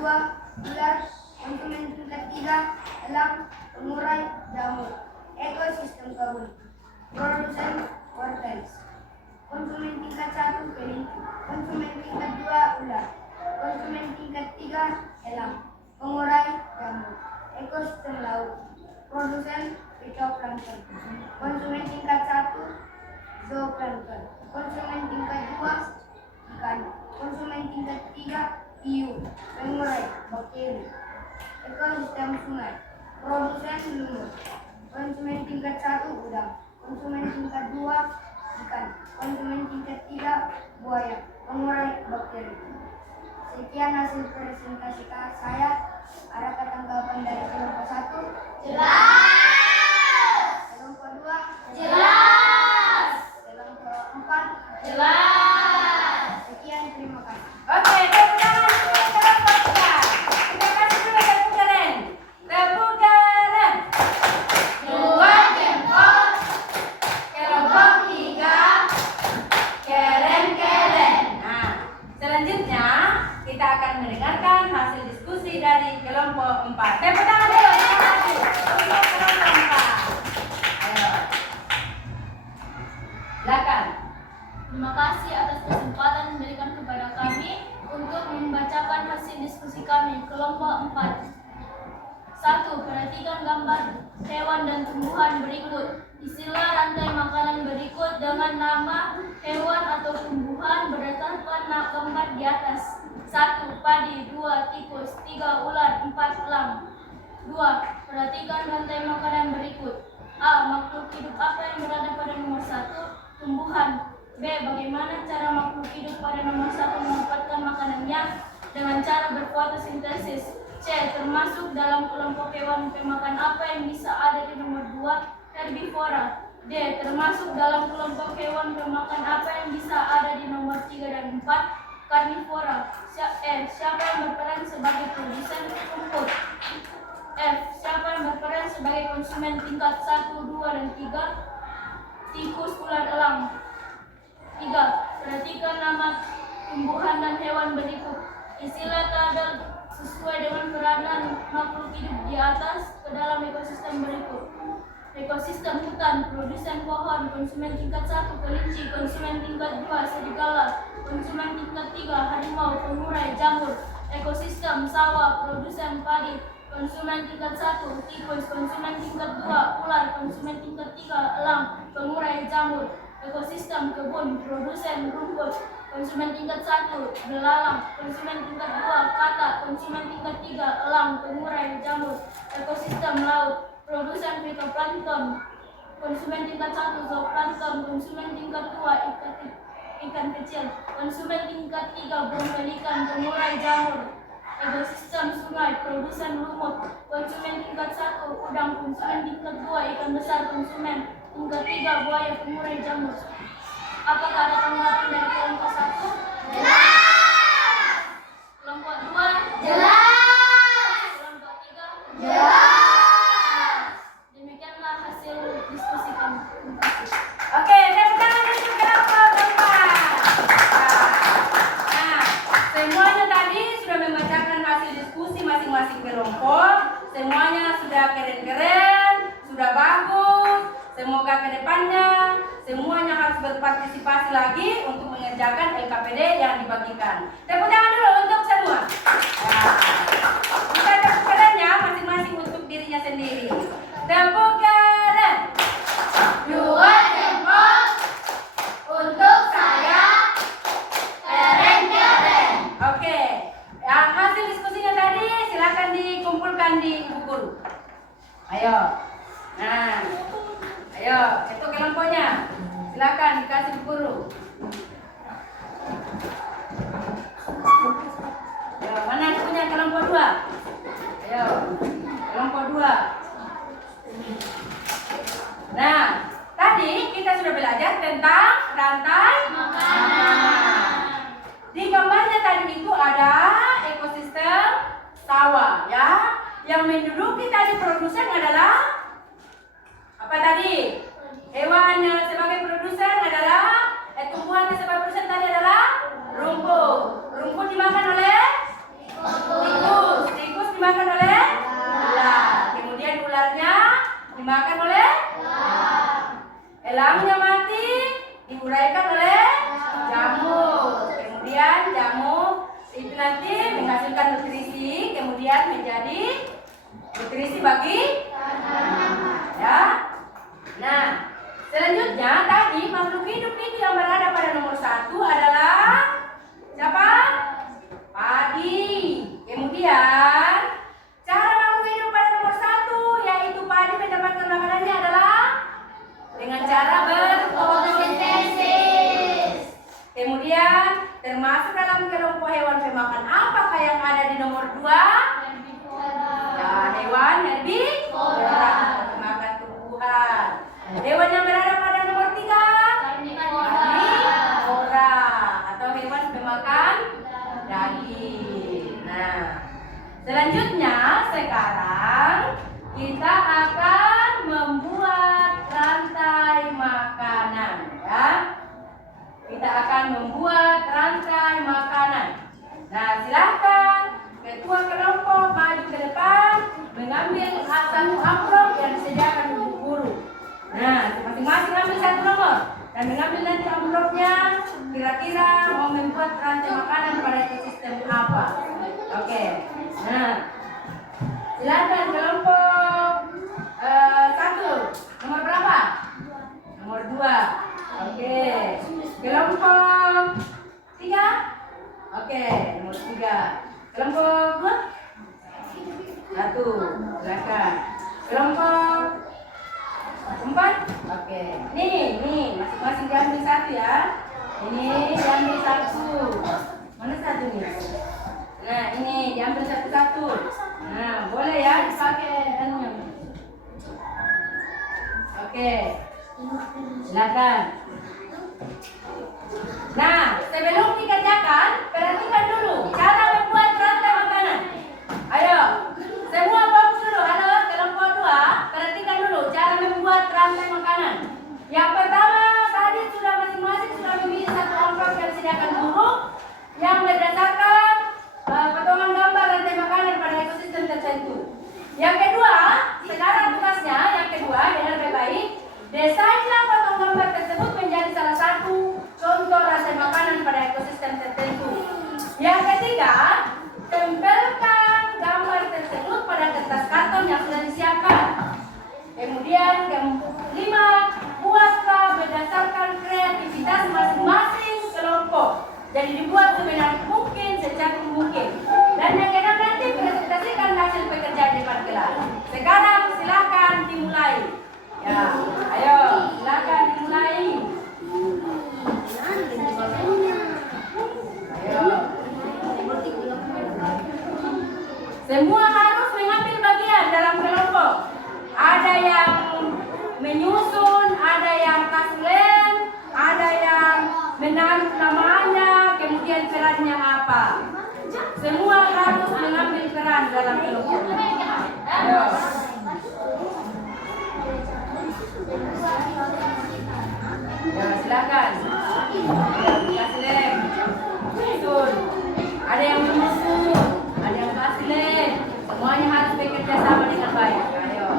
ular, konsumen tingkat 3 elang, pengurai jamur. Ekosistem kebun, produsen wortels, konsumen tingkat 1 kelinci, konsumen tingkat 2 ular, konsumen tingkat 3 elang, pengurai jamur. Ekosistem laut, produsen fitoplankton, konsumen tingkat 1 zooplankton, konsumen tingkat 2 ikan, konsumen tingkat 3 hiu, pengurai bakteri. Ekosistem sungai, produsen lumut, konsumen tingkat 1 udang, konsumen tingkat 2 ikan, konsumen tingkat 3 buaya, pengurai bakteri. Sekian hasil presentasi saya. Adakah tanggapan dari kelompok 1? Jelas. Kelompok 2? Jelas. Kelompok 4? Jelas. Sekian, terima kasih. Oke, tepuk tangan untuk kelompok 3. Terima kasih juga tepuk keren. Tepuk keren. 2 jempol. Kelompok 3. Keren-keren. Nah, selanjutnya kita akan mendengarkan hasil diskusi dari kelompok 4. Tepuk tangan dulu. Terima kasih untuk kelompok 4. Ayo. Silakan. Terima kasih atas kesempatan yang diberikan kepada kami untuk membacakan hasil diskusi kami kelompok 4. 1. Perhatikan gambar hewan dan tumbuhan berikut. Isilah rantai makanan berikut dengan nama hewan atau tumbuhan berdasarkan gambar di atas. 1. Padi. 2. Tikus. 3. Ular. 4. Elang. 2. Perhatikan rantai makanan berikut. A. Makhluk hidup apa yang berada pada nomor 1? Tumbuhan. B. Bagaimana cara makhluk hidup pada nomor 1 mendapatkan makanannya? Dengan cara berfotosintesis. C. Termasuk dalam kelompok hewan pemakan apa yang bisa ada di nomor 2? Herbivora. D. Termasuk dalam kelompok hewan pemakan apa yang bisa ada di nomor 3 dan 4? Karnivora. Siapa yang berperan sebagai produsen rumput? F. Siapa yang berperan sebagai konsumen tingkat 1, 2, dan 3? Tikus, ular, elang. 3. Perhatikan nama tumbuhan dan hewan berikut. Isilah tabel sesuai dengan peranan makhluk hidup di atas ke dalam ekosistem berikut. Ekosistem hutan, produsen pohon, konsumen tingkat 1, kelinci, konsumen tingkat 2, serigala, konsumen tingkat 3, harimau, pengurai, jamur. Ekosistem sawah, produsen padi, konsumen tingkat 1, tikus, konsumen tingkat 2, ular, konsumen tingkat 3, elang, pengurai, jamur. Ekosistem kebun, produsen rumput, konsumen tingkat 1, belalang, konsumen tingkat 2, katak, konsumen tingkat 3, elang, pengurai, jamur. Ekosistem laut, produsen fitoplankton, konsumen tingkat 1, zooplankton, konsumen tingkat 2, ikan kecil, konsumen tingkat 3, burung pelikan, pengurai, jamur. Ekosistem sungai, produsen lumut, konsumen tingkat 1, udang, konsumen tingkat 2, ikan besar, konsumen tingkat 3, buaya, pengurai, jamur. Apakah ada tanggapan dari kelompok 1? Jelas. Kelompok 2? Jelas. Kelompok 3? Jelas. Demikianlah hasil diskusi kami. Terima kasih. Oke, tepuk tangan untuk kelompok 4. Nah, semuanya tadi sudah membacakan hasil diskusi masing-masing kelompok. Semuanya sudah keren-keren, sudah bagus. Semoga ke depannya semuanya harus berpartisipasi lagi untuk mengerjakan LKPD yang dibagikan. Tepuk tangan dulu untuk semua. Nah, kita tepuk kerennya masing-masing untuk dirinya sendiri. Tepuk keren. 2 jempol untuk saya. Keren-keren. Oke, yang hasil diskusinya tadi silakan dikumpulkan di ibu guru. Ayo. Nah, ayo, itu kelompoknya. Silakan dikasih ibu guru. Ayo, mana yang punya kelompok 2? Ayo, kelompok 2. Nah, tadi kita sudah belajar tentang rantai makanan. Di gambarnya tadi itu ada ekosistem sawah, ya. Yang menduduki tadi produsen adalah apa tadi? Hewannya sebagai produsen adalah tumbuhannya sebagai produsen tadi adalah rumput. Rumput dimakan oleh tikus. Tikus dimakan oleh ular. Kemudian ularnya dimakan oleh elangnya mati diuraikan oleh jamur. Kemudian jamur itu nanti menghasilkan nutrisi, kemudian menjadi nutrisi bagi ya. Nah, selanjutnya tadi makhluk hidup itu yang berada pada nomor 1 adalah siapa? Padi. Kemudian cara makhluk hidup pada nomor 1 yaitu padi mendapatkan makanannya adalah dengan cara berfotosintesis. Kemudian termasuk dalam kelompok hewan pemakan apakah yang ada di nomor 2? Ya, hewan herbivora, pemakan tumbuhan. Hewan yang berada pada nomor 3? Karnivora atau hewan pemakan daging. Nah, selanjutnya sekarang kita akan membuat rantai makanan, ya. Kita akan membuat rantai makanan. Nah, silakan ketua kelompok maju ke depan mengambil satu amplop yang disediakan ibu guru. Nah, masing-masing ambil satu nomor dan mengambil nanti amplopnya kira-kira mau membuat rantai makanan pada ekosistem apa. Oke. Nah, silakan kelompok 1. Nomor berapa? Nomor 2. Oke. Kelompok 3. Oke, nomor 3. Kelompok 2. Satu, silakan. Kelompok 4. Oke. Nih, masing-masing diambil satu ya. Ini diambil satu. Mana satu nih? Nah, ini diambil satu-satu. Nah, boleh ya dipakai anunya. Oke. Silakan. Nah, sebelum dikerjakan, perhatikan dulu cara membuat rantai makanan. Ayo, semua fokus dulu. Halo, kelompok 2, perhatikan dulu cara membuat rantai makanan. Yang pertama, tadi sudah masing-masing sudah memilih satu amplop yang disediakan guru yang berdasarkan potongan gambar rantai makanan pada ekosistem tertentu. Yang kedua, sekarang tugasnya yang kedua, dengar baik-baik, desainlah potong gambar tersebut menjadi salah satu contoh rantai makanan pada ekosistem tertentu. Yang ketiga, tempelkan gambar tersebut pada kertas karton yang sudah disiapkan. Kemudian yang kelima, buatlah berdasarkan kreativitas masing-masing kelompok. Jadi dibuat sebenar mungkin, secantik mungkin. Dan yang keenam nanti presentasikan hasil pekerjaan di depan kelas. Sekarang silakan dimulai. Ya, ayo silakan dimulai. Ayo. Semua harus mengambil bagian dalam kelompok. Ada yang menyusun, ada yang kasih lem, ada yang menaruh namanya, kemudian perannya apa. Semua harus mengambil peran dalam kelompok. Ayo. Ya, silakan. Kasih lem. Susun. Ada yang menyusun, ada yang kasih lem. Semuanya harus bekerja sama dengan baik. Ayo.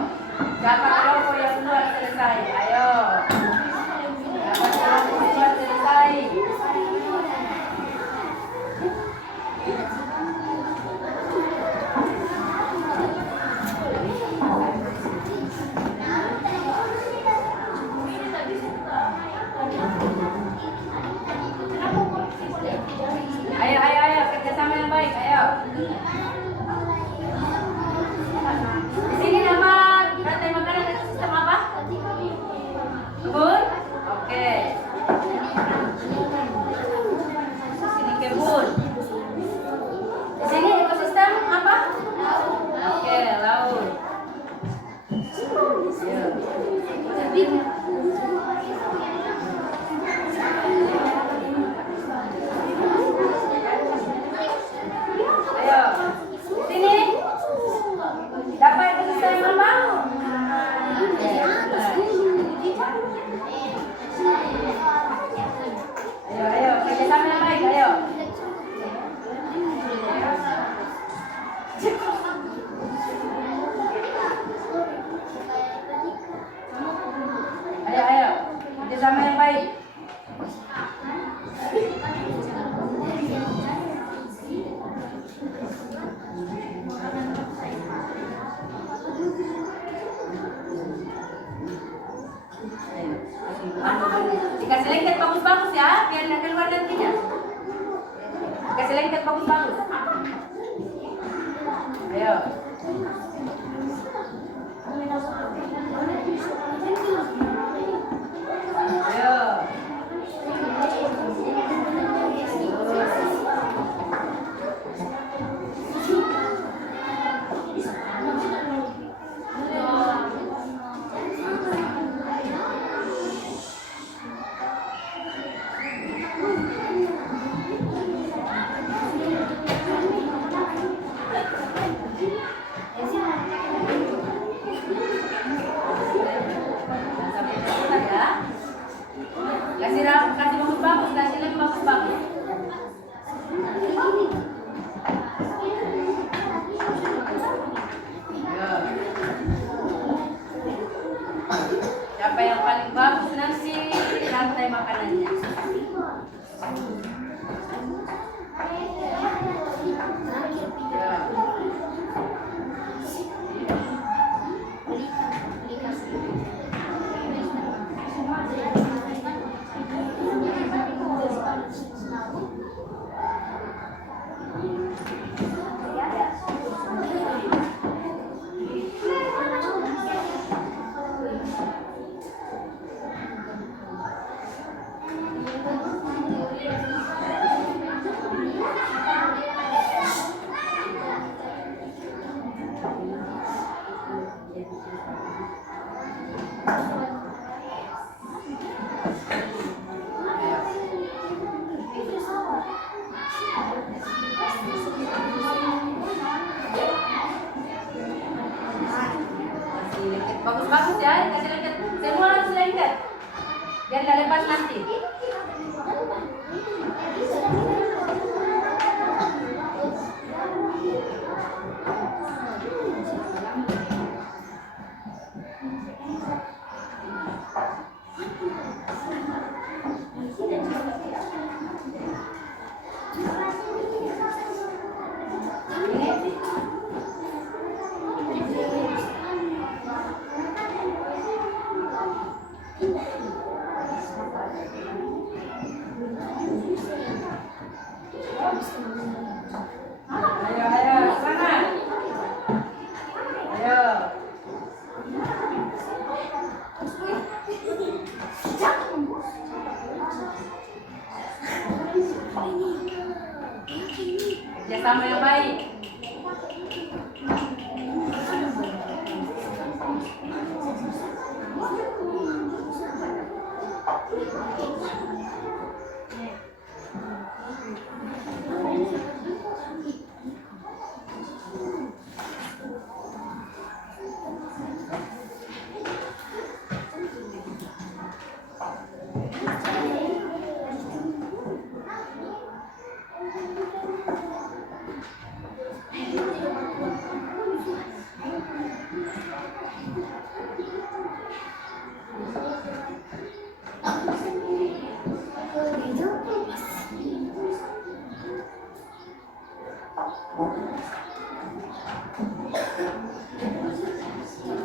Siapa kelompok yang duluan selesai? Ayo. Siapa kelompok duluan selesai? Ayo, kerjasama yang baik, ayo. Di sini nama rantai makanan dan sistem apa? Kebun? Oke. Di sini kebun. Di sini ekosistem apa? Oke, laut. Ayo, sini. Dapat ekosistem apa? Ayo, kerjasama yang baik, ayo. Ayo, kerjasama yang baik. Dikasih lengket bagus-bagus ya, biar nggak keluar nantinya. Dikasih lengket bagus-bagus. Ayo. Ayo. Kasih bagus-bagus, kasih lem bagus-bagus. Siapa yang paling bagus nanti rantai makanannya. Bagus-bagus ya, kasih lengket. Semua harus lengket. Biar nggak lepas nanti. Ayo, semangat. Ayo. Kerjasama yang baik.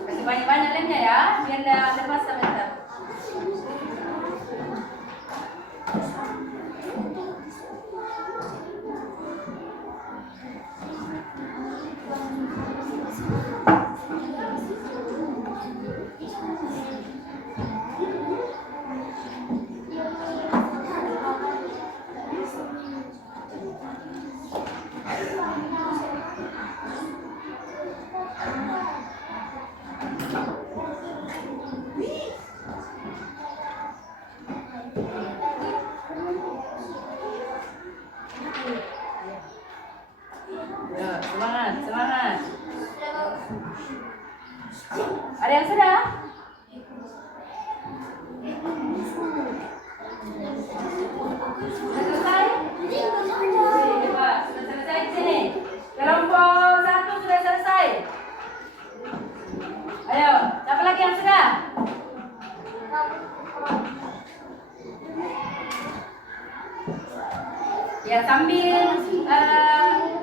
Kasih banyak-banyak lemnya ya, biar nggak lepas sebentar. Ya, semangat, semangat. Ada yang sudah? Sudah selesai? Coba, sudah selesai di sini. Kelompok 1 sudah selesai. Ayo, siapa lagi yang sudah? Ya, sambil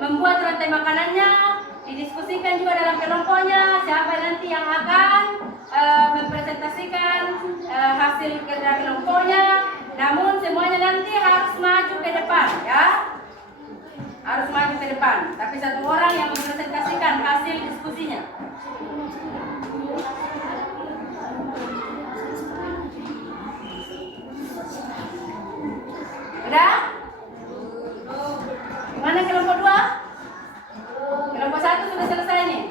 membuat rantai makanannya, didiskusikan juga dalam kelompoknya siapa nanti yang akan mempresentasikan hasil kerja kelompoknya. Namun semuanya nanti harus maju ke depan, ya. Harus maju ke depan. Tapi satu orang yang mempresentasikan hasil diskusinya. Udah? Mana kelompok 2? Kelompok 1 sudah selesai nih.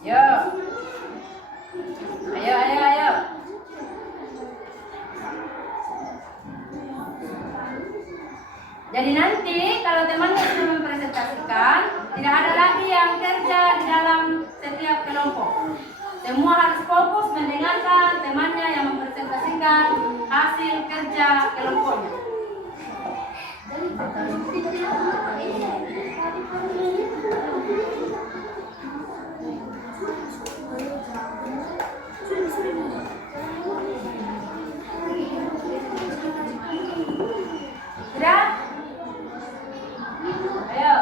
Yo. Ayo. Jadi nanti kalau temannya sudah mempresentasikan, tidak ada lagi yang kerja di dalam setiap kelompok. Semua harus fokus mendengarkan temannya yang mempresentasikan hasil kerja kelompoknya. Sudah? Ayo.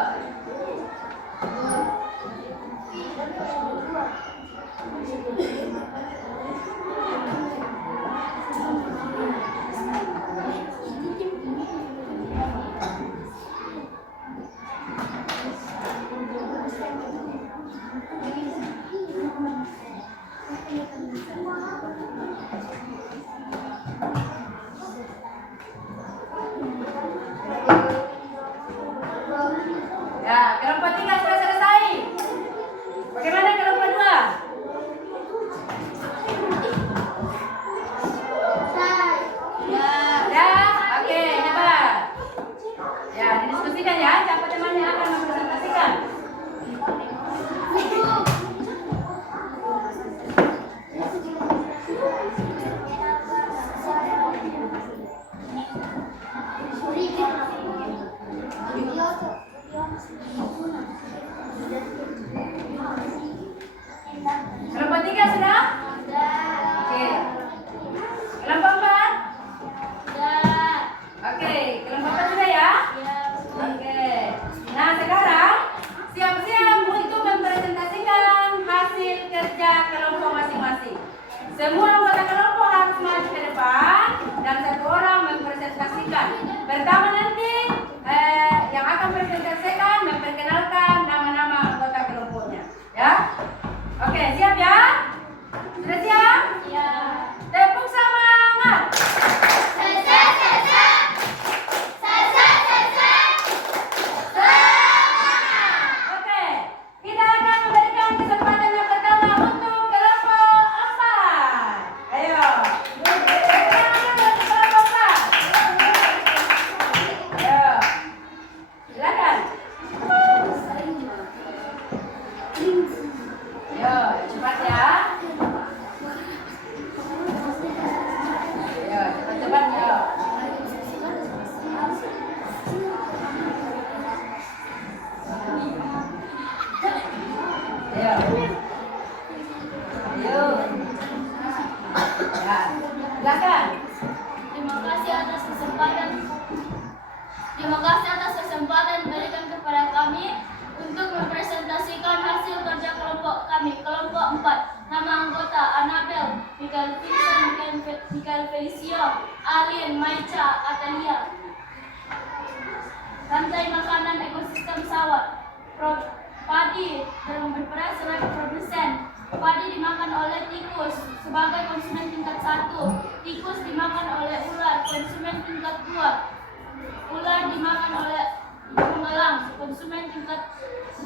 Terima kasih atas kesempatan diberikan kepada kami untuk mempresentasikan hasil kerja kelompok kami. Kelompok 4. Nama anggota Anabel, Michael Vincent, Michael Felicio, Alin, Maica, Atalia. Rantai makanan ekosistem sawah. Padi berperan sebagai produsen. Padi dimakan oleh tikus sebagai konsumen tingkat 1. Tikus dimakan oleh ular, konsumen tingkat 2. Ular dimakan oleh burung elang, konsumen tingkat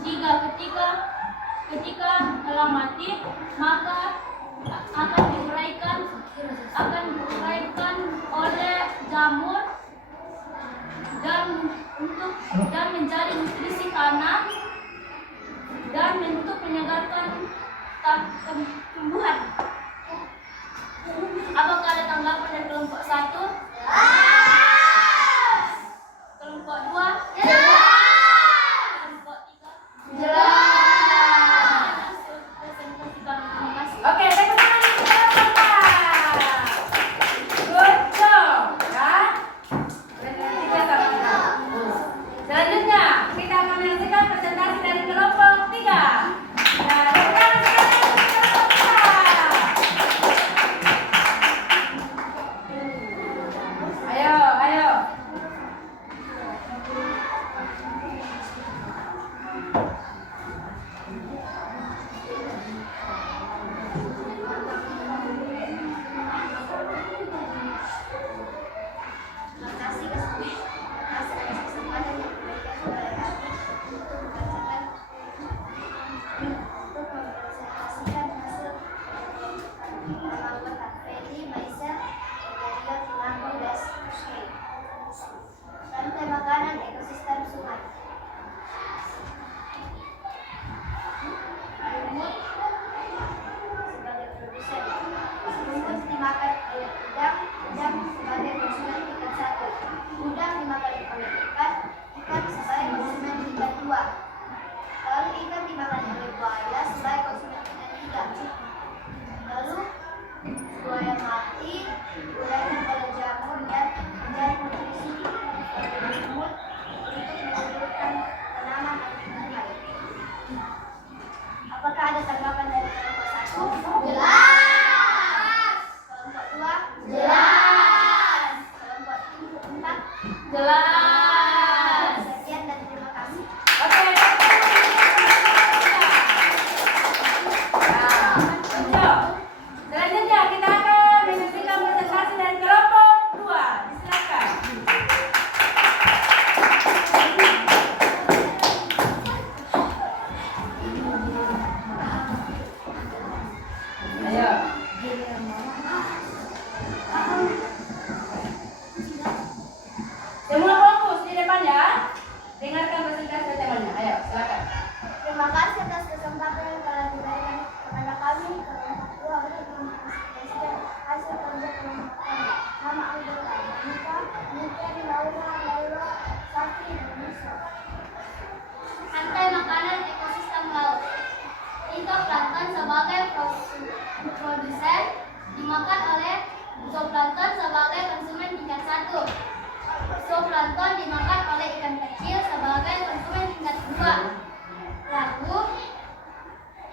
3. Ketika elang mati, maka akan diuraikan oleh jamur dan menjadi nutrisi tanah dan untuk menyegarkan tumbuhan. Apakah ada tanggapan dari kelompok 1? Kelompok 2? Kelompok 3? Hasil presentasi kami. Terima kasih. Oke, tepuk tangan untuk kita. Good job, ya. Presentasinya sama-sama. Selanjutnya, kita akan menyaksikan presentasi dari kelompok 3. Nah, tepuk tangan sekali untuk kelompok 3. Ayo. Terima kasih atas kesempatan yang diberikan kepada kami untuk mempresentasikan hasil nama anggota Feli, Maisa, Dario, Tinambo, dan Sushi. Rantai makanan ekosistem sungai. Lumut sebagai produsen. Lumut dimakan oleh udang sebagai konsumen tingkat 1. Udang dimakan oleh ikan sebagai konsumen tingkat 2. Lalu ikan dimakan oleh buaya sebagai konsumen tingkat 3. Lalu buaya mati diuraikan oleh jamur dan menjadi nutrisi lumut untuk menghidupkan tanaman dan tumbuhan. Apakah ada tanggapan dari kelompok 1? Jelas. Kelompok 2? Jelas. Kelompok 4? Jelas. Sekian dan terima kasih. Oke, good job. Selanjutnya kita akan menyaksikan presentasi dari kelompok 2. Silakan. Ayo. Semua fokus di depan ya. Dengarkan presentasi temannya. Ayo, silakan. Terima kasih atas kesempatan yang telah diberikan kepada kami kelompok 2 untuk mempresentasikan hasil kerja kelompok kami. Nama anggota Monica, Nikeri, Laura, Safi, dan Nisa. Rantai makanan ekosistem laut. Zooplankton sebagai produsen dimakan oleh zooplankton sebagai konsumen tingkat 1. Zooplankton dimakan oleh ikan kecil sebagai konsumen tingkat 2. Lalu,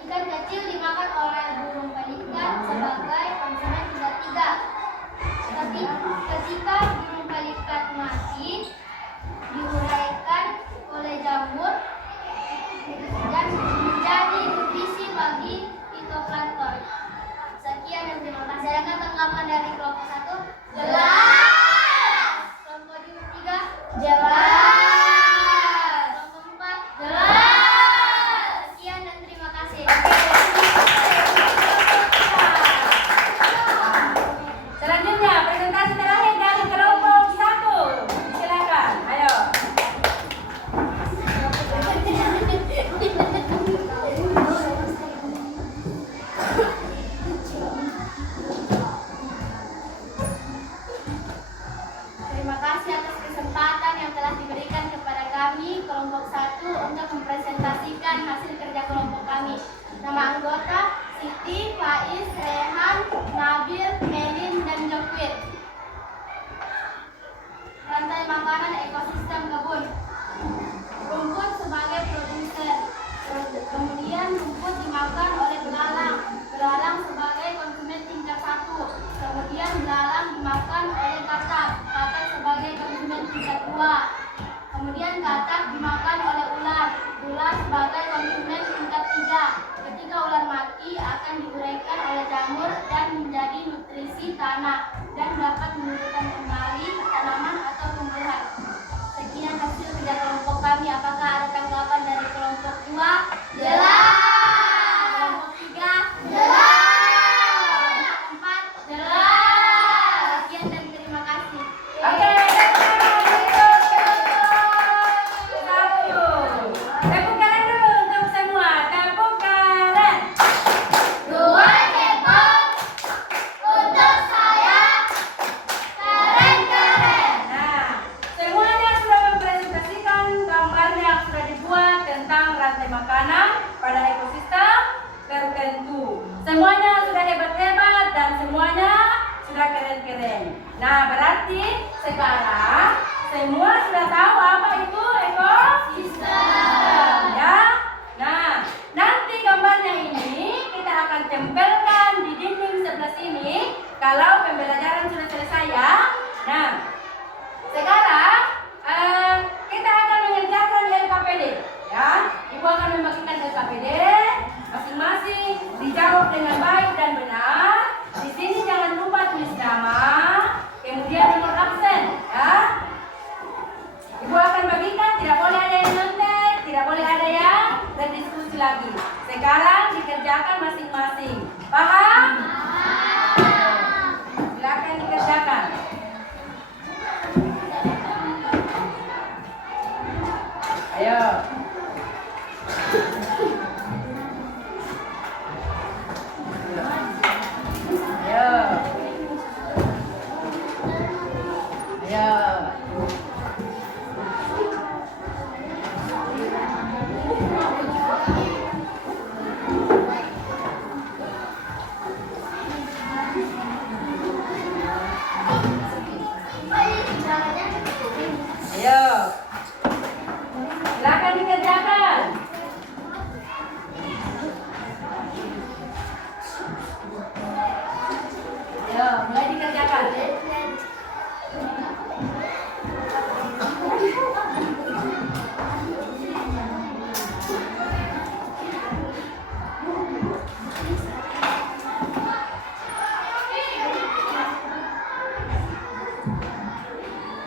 ikan kecil dimakan oleh burung pelikan sebagai konsumen tingkat 3. Ketika burung pelikan mati, diuraikan oleh jamur dan menjadi nutrisi bagi fitoplankton. Sekian dan terima kasih. Adakah tanggapan dari kelompok 1? Jelas. Kelompok 3? Jelas. Kelompok 4? Jelas. Sekian dan terima kasih. Selanjutnya presentasi terakhir dari kelompok 1. Silakan. Ayo. Terima kasih atas kesempatan yang telah diberikan kepada kami kelompok 1 untuk mempresentasikan hasil kerja kelompok kami. Nama anggota Siti, Faiz, Rehan, Nabil, Melin, dan Jokwir. dibawa. Kemudian katak dimakan oleh ular. Ular sebagai konsumen tingkat 3. Ketika ular mati akan diuraikan oleh jamur dan menjadi nutrisi tanah dan dapat menumbuhkan kembali tanaman atau tumbuhan. Sekian hasil kerja kelompok kami. Apakah ada tanggapan dari kelompok 2? Jelas. Kelompok 3? Jelas. Kelompok 4? Jelas. Sekian dan terima kasih. Oke. Tepuk tangan dulu untuk semua. Tepuk tangan. Dua tepuk untuk saya. Keren-keren. Nah, semuanya sudah mempresentasikan gambar yang sudah dibuat tentang rantai makanan pada ekosistem tertentu. Semuanya sudah hebat-hebat dan semuanya sudah keren-keren. Nah, berarti sekarang semua sudah tahu apa itu ekosistem, ya. Nah, nanti gambarnya ini kita akan tempelkan di dinding sebelah sini kalau pembelajaran sudah selesai, ya. Nah, sekarang kita akan mengerjakan LKPD, ya. Ibu akan membagikan LKPD masing-masing, dijawab dengan baik dan benar. Di sini jangan lupa tulis nama, kemudian nomor absen, ya. Ibu akan bagikan, tidak boleh ada yang nyontek, tidak boleh ada yang berdiskusi lagi. Sekarang dikerjakan masing-masing. Paham? Silakan dikerjakan. Ayo. Ayo. Ayo. Ayo. Silakan dikerjakan. Ayo, mulai dikerjakan.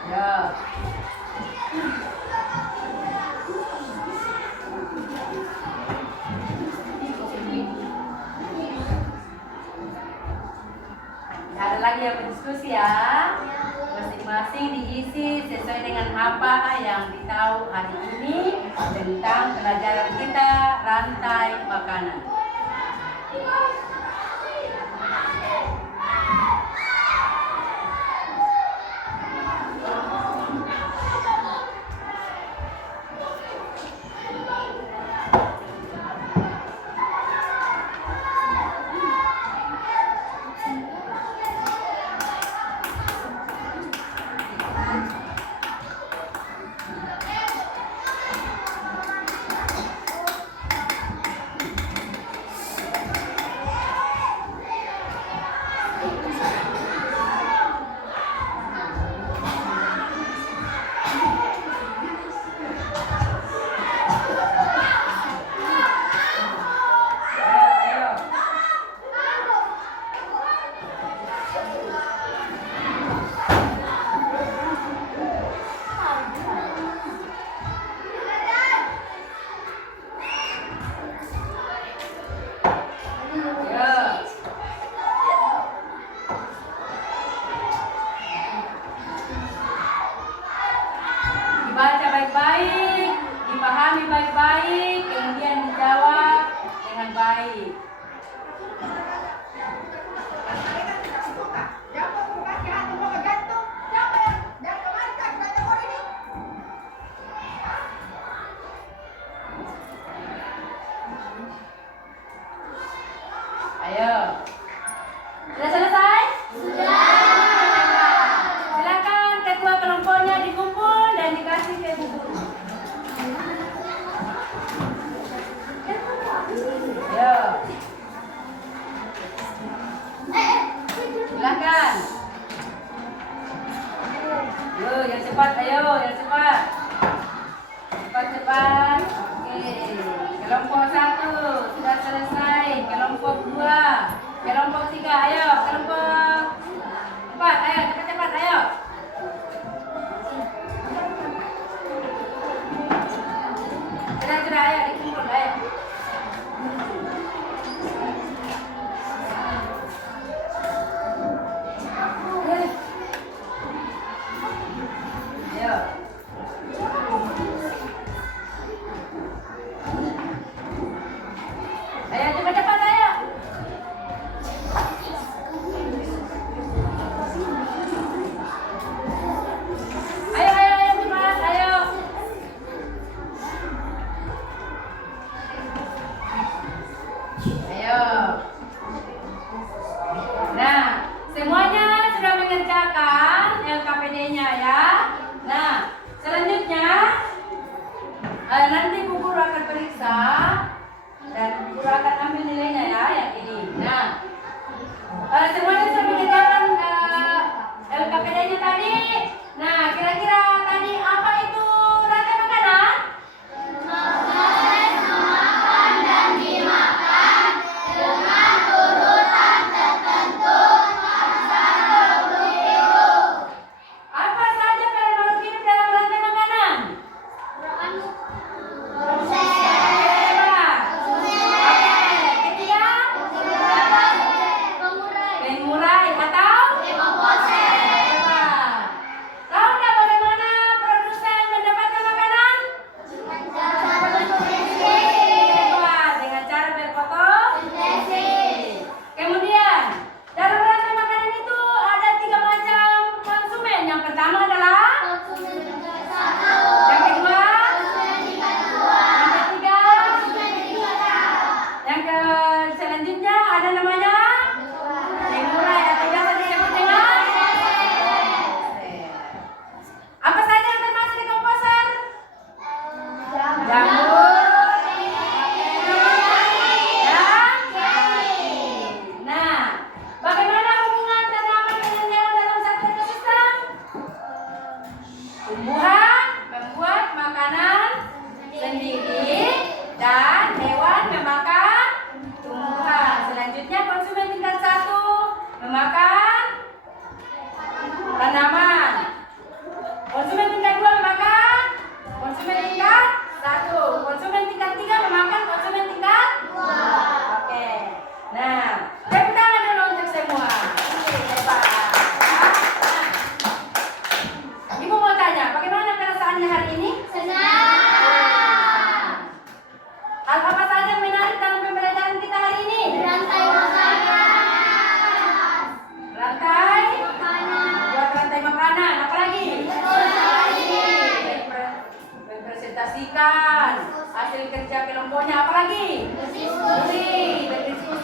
Ya. Ada lagi yang berdiskusi, ya. Masing-masing diisi sesuai dengan apa yang ditahu hari ini tentang pelajaran kita rantai makanan. Dibaca baik-baik, dipahami baik-baik, kemudian dijawab dengan baik. Ayo. Sudah selesai? Sudah. Silakan ketua kelompoknya dikumpul dan dikasih ke ibu guru. Ayo. Silakan. Yo, yang cepat, ayo, yang cepat. Kelompok 3, ayo. Kelompok 4, ayo cepat-cepat, ayo. Sudah, ayo dikumpul, ayo. Ayo. Ayo cepat-cepat, ayo. Ayo cepat, ayo. Ayo. Nah, semuanya sudah mengerjakan LKPD-nya ya. Nah, selanjutnya nanti Bu Guru akan periksa dan Bu Guru akan ambil nilainya ya, yang ini. Nah, semuanya sudah mengerjakan LKPD-nya tadi. Nah, kira-kira tadi apa itu rantai makanan? Apa saja pada makhluk hidup dalam rantai makanan? Hebat. Oke, ketiga pengurai atau hebat. Tahu nggak bagaimana produsen mendapatkan makanan? Hebat, dengan cara berfotosintesis. Kemudian dalam rantai makanan itu ada 3 macam konsumen. Yang pertama adalah yang kedua, yang ketiga, selanjutnya ada namanya pengurai atau biasa disebut dengan apa saja yang termasuk di komposer? Jamur, nah, bagaimana hubungan tanaman dengan hewan dalam satu ekosistem? Tumbuhan membuat makanan sendiri dan hewan memakan tumbuhan. Selanjutnya konsumen tingkat 1 memakan tanaman. Konsumen tingkat 2 memakan konsumen tingkat 1. Konsumen tingkat 3 memakan konsumen tingkat 2. Oke. Nah, tepuk tangan dulu untuk semua. Hebat. Nah, Ibu mau tanya, bagaimana perasaannya hari ini? Hal apa saja yang menarik dalam pembelajaran kita hari ini? Rantai. Buat rantai makanan. Apa lagi? Mempresentasikan hasil kerja kelompoknya. Apa lagi? Berdiskusi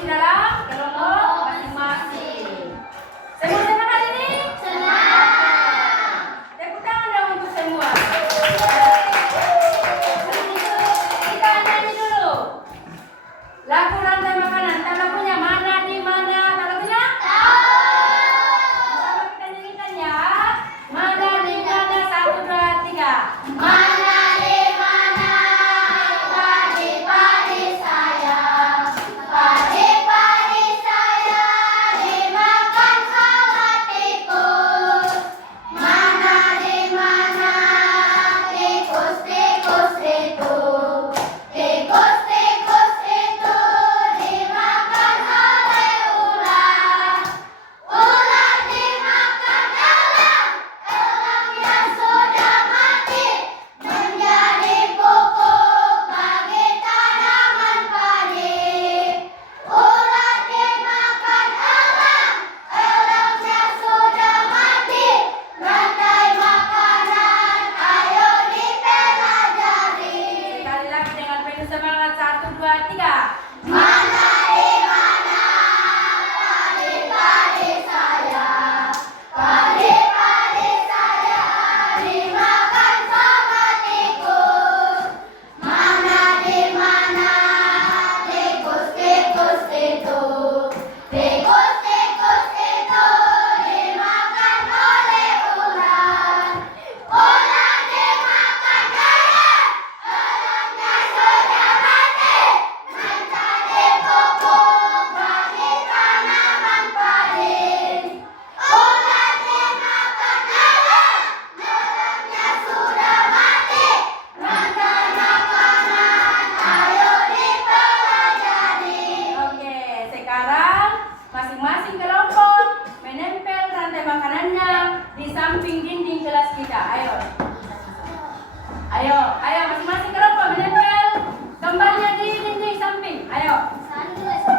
dalam kelompok masing-masing. Semua senang hari ini? Tepuk tangan dong untuk semua. Kita nyanyi dulu. Lagu rantai makanan. Tahu lagunya? Mana di mana? Tahu lagunya? Sama kita nyanyikan ya. Mana di mana? 1, 2, 3. Mana di mana padi-padi saya. Ayo, ayo masing-masing kelompok menempel gambarnya di dinding samping. Ayo.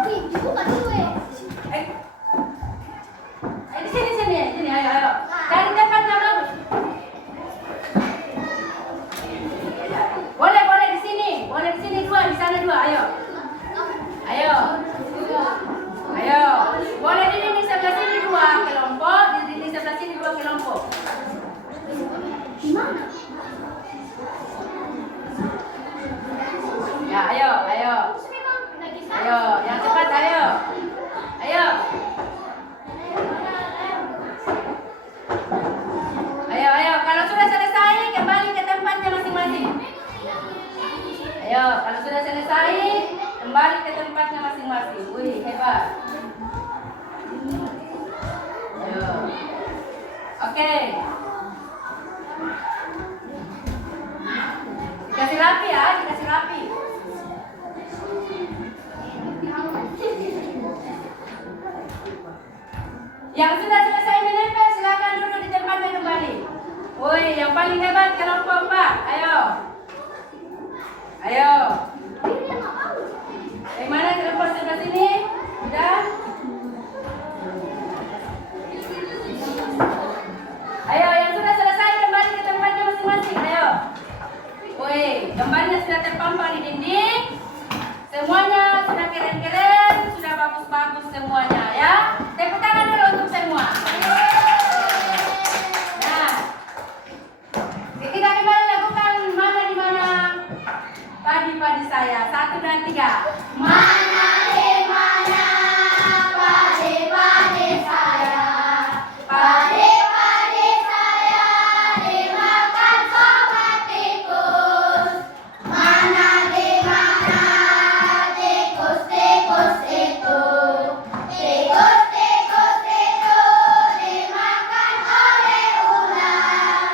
Dibuka dulu ya. Eh, di sini, ayo, ayo. Cari tempat yang bagus. Boleh di sini dua, di sana dua, ayo. Ayo. Boleh di dinding sebelah sini dua kelompok, di dinding sebelah sini dua kelompok. Gimana? Ya, ayo. Ayo, yang cepat, ayo. Ayo. Kalau sudah selesai, kembali ke tempatnya masing-masing. Ayo, kalau sudah selesai, kembali ke tempatnya masing-masing. Wih, hebat. Ayo. Oke. Dikasih rapi ya, dikasih rapi. Yang sudah selesai menempel, silakan duduk di tempatnya kembali. Woi, yang paling hebat kelompok 4. Ayo. Yang mana kelompok sebelah sini? Sudah? Ayo, yang sudah selesai kembali ke tempatnya masing-masing. Ayo. Woi, gambarnya sudah terpampang di dinding. Semuanya sudah keren-keren, sudah bagus-bagus semuanya ya. Tepuk tangan dulu untuk semua. Nah, kita kembali lakukan mana di mana padi-padi saya. 1 dan 3. Mana pade-pade saya. Pade-pade saya dimakan sobat tikus. Mana tikus itu. Tikus itu dimakan oleh ular.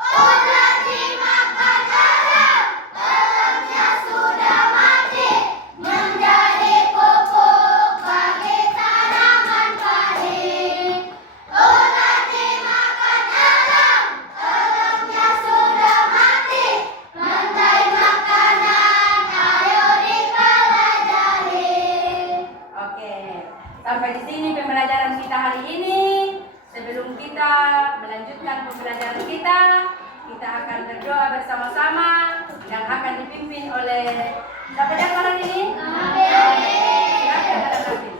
Ular dimakan elang. Elangnya sudah mati menjadi pupuk bagi tanaman padi. Ular dimakan elang. Elangnya sudah mati menjadi makanan. Ayo dipelajari. Oke, sampai di sini pembelajaran kita hari ini. Sebelum kita melanjutkan pembelajaran kita akan berdoa bersama-sama yang akan dipimpin oleh siapa yang orang ini? Silakan Anak Nabi.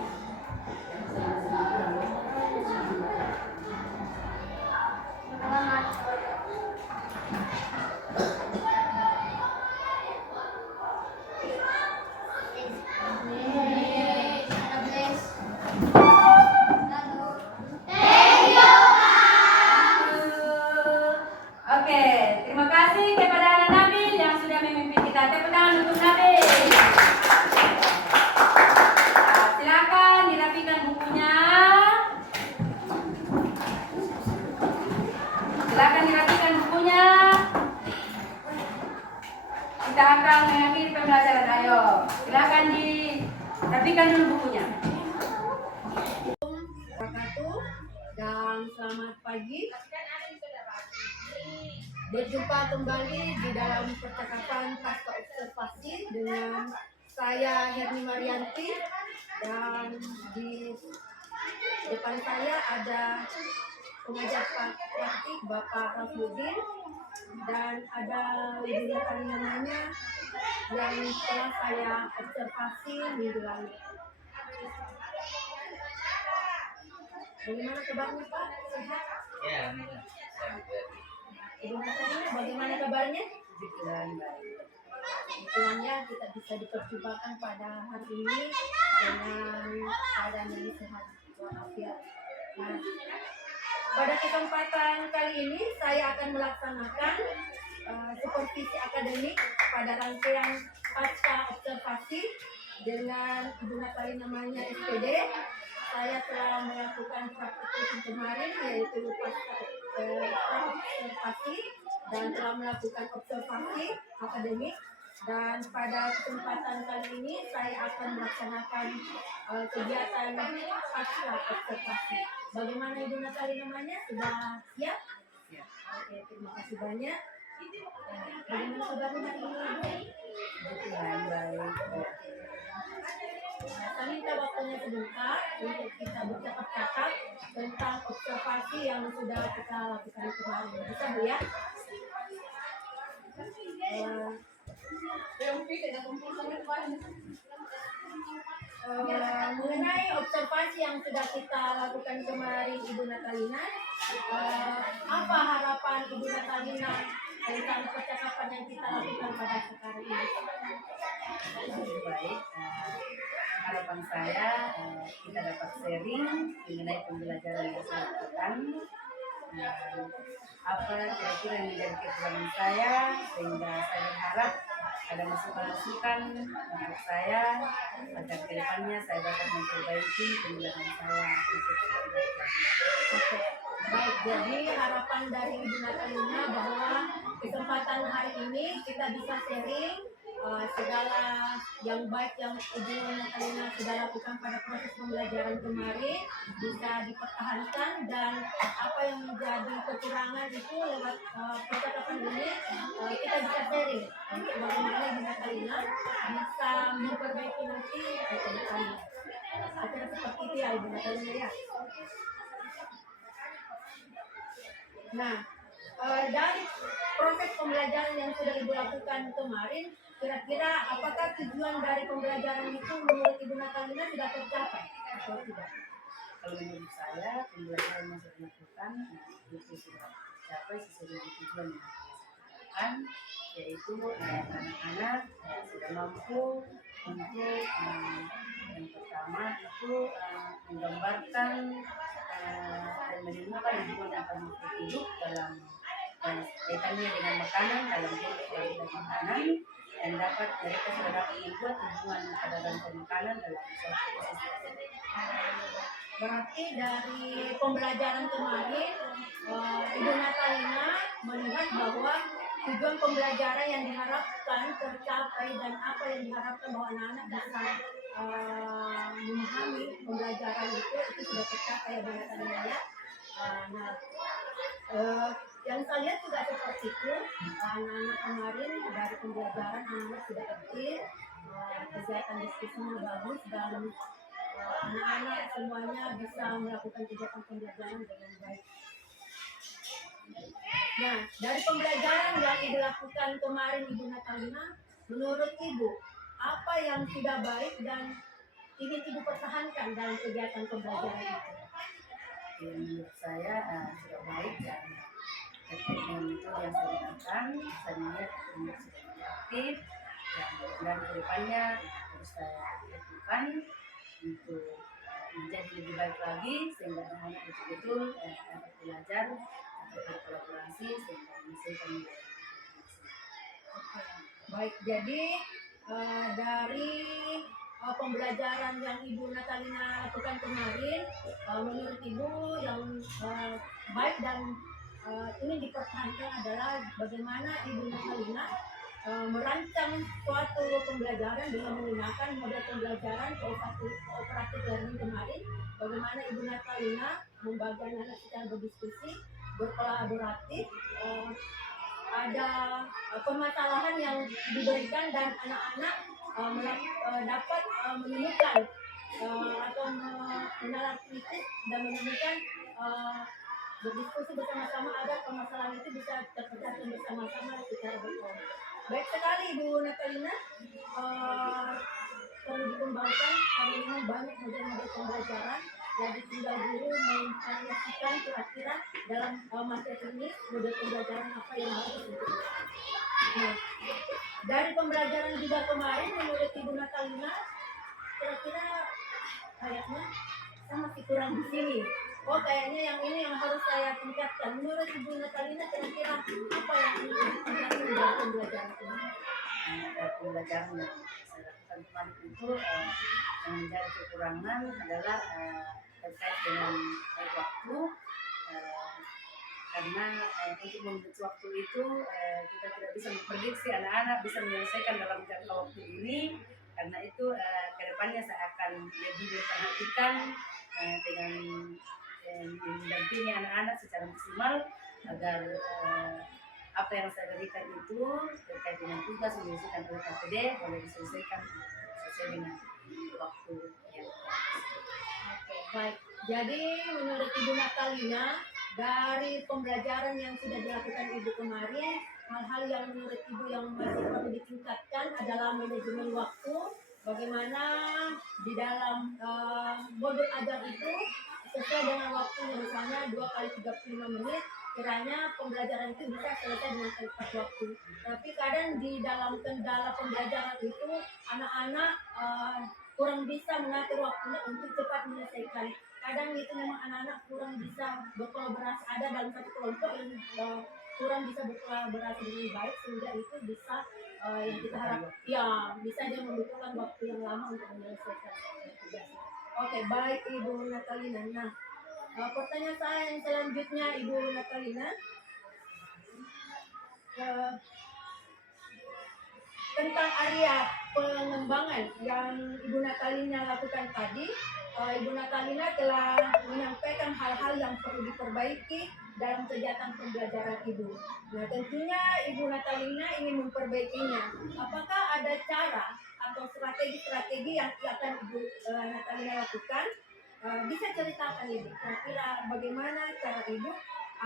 Oke, terima kasih kepada Anak Nabil yang sudah memimpin kita. Tepuk tangan untuk Nabil. Nah, silakan dirapikan bukunya. Kita akan mengakhiri pembelajaran. Ayo, silakan dirapikan dulu bukunya. Wabarakatuh dan selamat pagi. Berjumpa kembali di dalam percakapan pasca observasi dengan saya Herni Marianti, dan di depan saya ada pengajar praktik Bapak Rafudin, dan ada ibu namanya yang telah saya observasi minggu lalu. Bagaimana kabarnya Pak? Sehat? Ya, Ibu Natanya bagaimana kabarnya? Kebetulannya kita bisa diperjumpakan pada hari ini dengan keadaan yang sehat walafiat. Nah, pada kesempatan kali ini saya akan melaksanakan supervisi akademik pada rangkaian pasca observasi dengan Ibu Natali namanya SPD. Saya telah melakukan praktik kemarin yaitu pasca observasi dan telah melakukan observasi akademik, dan pada kesempatan kali ini saya akan melaksanakan kegiatan pasca observasi. Bagaimana Ibu Natali namanya? Sudah siap? Oke, terima kasih banyak. Bagaimana kabarnya hari ini, Ibu? Tuhan baik. Saya minta waktunya sebentar untuk kita bercakap-cakap tentang observasi yang sudah kita lakukan kemarin. Bisa Bu ya? Mengenai observasi yang sudah kita lakukan kemarin Ibu Natalina, apa harapan Ibu Natalina tentang percakapan yang kita lakukan pada sekarang ini? Baik, harapan saya kita dapat sharing mengenai pembelajaran yang saya lakukan. Apa kira-kira yang menjadi kekuatan saya, sehingga saya berharap ada masukan-masukan untuk saya agar kedepannya saya dapat memperbaiki pembelajaran saya untuk belajar. Oke. Baik, jadi harapan dari Ibu Natalina bahwa kesempatan hari ini kita bisa sharing segala yang baik yang Ibu Natalina sudah lakukan pada proses pembelajaran kemarin bisa dipertahankan, dan apa yang menjadi kekurangan itu lewat percakapan ini kita bisa sharing untuk bagaimana Ibu Natalina bisa memperbaiki nanti ke depannya. Acara seperti itu ya Ibu Natalina ya. Nah, dari proses pembelajaran yang sudah Ibu lakukan kemarin, kira-kira apakah tujuan dari pembelajaran itu menurut Ibu Natalina sudah tercapai atau tidak? Kalau menurut saya pembelajaran yang saya lakukan itu sudah tercapai sesuai dengan tujuan yang saya lakukan, yaitu anak-anak sudah mampu untuk yang pertama itu menggambarkan dan menemukan hubungan antar makhluk hidup dalam kaitannya dengan makanan, dalam bentuk dan makanan, dan mereka sudah dapat membuat hubungan pada rantai makanan dalam suatu ekosistem. Berarti dari pembelajaran kemarin, Ibu Natalina melihat bahwa tujuan pembelajaran yang diharapkan tercapai, dan apa yang diharapkan bahwa anak-anak bisa memahami pembelajaran itu sudah tercapai ya Bu Natalina ya. Yang saya lihat juga seperti itu, anak-anak kemarin dari pembelajaran anak-anak sudah aktif, kegiatan diskusinya bagus, dan anak-anak semuanya bisa melakukan kegiatan pembelajaran dengan baik. Nah, dari pembelajaran yang Ibu lakukan kemarin Ibu Natalina, menurut Ibu apa yang sudah baik dan ingin Ibu pertahankan dalam kegiatan pembelajaran itu? Menurut saya sudah baik, dan terkait dengan metode yang saya gunakan, saya melihat anak sudah aktif, dan kedepannya harus saya lakukan untuk menjadi lebih baik lagi, sehingga anak betul-betul dapat belajar, dapat berkolaborasi, sehingga menyelesaikan nilai. Baik, jadi dari pembelajaran yang Ibu Natalina lakukan kemarin, menurut Ibu yang baik dan ini dipertahankan adalah bagaimana Ibu Natalina merancang suatu pembelajaran dengan menggunakan model pembelajaran kooperatif learning kemarin. Bagaimana Ibu Natalina membagi anak secara berdiskusi, berkolaboratif, ada permasalahan yang diberikan, dan anak-anak dapat menemukan atau menanalisis dan menemukan berdiskusi bersama-sama agar permasalahan itu bisa terpecahkan bersama-sama secara berkelompok. Baik sekali Ibu Natalina, perlu dikembangkan karena memang banyak model-model pembelajaran. Jadi tinggal guru memvariasikan kira-kira dalam materi ini model pembelajaran apa yang harus diikuti. Nah, dari pembelajaran juga kemarin menurut Ibu Natalina, kira-kira kayaknya saya masih kurang di sini. Oh, kayaknya yang ini yang harus saya tingkatkan. Menurut Ibu Natalina, kira-kira apa yang ingin ditingkatkan dalam pembelajaran ini? Pembelajaran yang saya lakukan kemarin itu yang menjadi kekurangan adalah terkait dengan waktu, karena untuk membentuk waktu itu kita tidak bisa memprediksi anak-anak bisa menyelesaikan dalam jangka waktu ini. Karena itu kedepannya saya akan lebih memperhatikan dengan mendampingi anak-anak secara maksimal agar apa yang saya berikan itu terkait dengan tugas yang diselesaikan oleh KPD boleh diselesaikan sesuai dengan waktu yang Oke, baik. Jadi menurut Ibu Natalina, dari pembelajaran yang sudah dilakukan Ibu kemarin, hal-hal yang menurut Ibu yang masih perlu ditingkatkan adalah manajemen waktu, bagaimana di dalam modul ajar itu sesuai dengan waktunya, misalnya 2 kali 35 menit, kiranya pembelajaran itu bisa selesai dengan tepat waktu. Tapi kadang di dalam kendala pembelajaran itu anak-anak kurang bisa mengatur waktunya untuk cepat menyelesaikan. Kadang itu memang anak-anak kurang bisa berkolaborasi, ada dalam satu kelompok yang kurang bisa berkolaborasi dengan baik, sehingga itu bisa yang kita harap ya bisa dia membutuhkan waktu yang lama untuk menyelesaikan tugasnya. Oke, baik Ibu Natalina. Nah, pertanyaan saya yang selanjutnya Ibu Natalina, tentang area pengembangan yang Ibu Natalina lakukan tadi, Ibu Natalina telah menyampaikan hal-hal yang perlu diperbaiki dalam kegiatan pembelajaran Ibu. Nah, tentunya Ibu Natalina ingin memperbaikinya. Apakah ada cara atau strategi-strategi yang akan Ibu Natalina lakukan? Bisa ceritakan Ibu, kira-kira bagaimana cara Ibu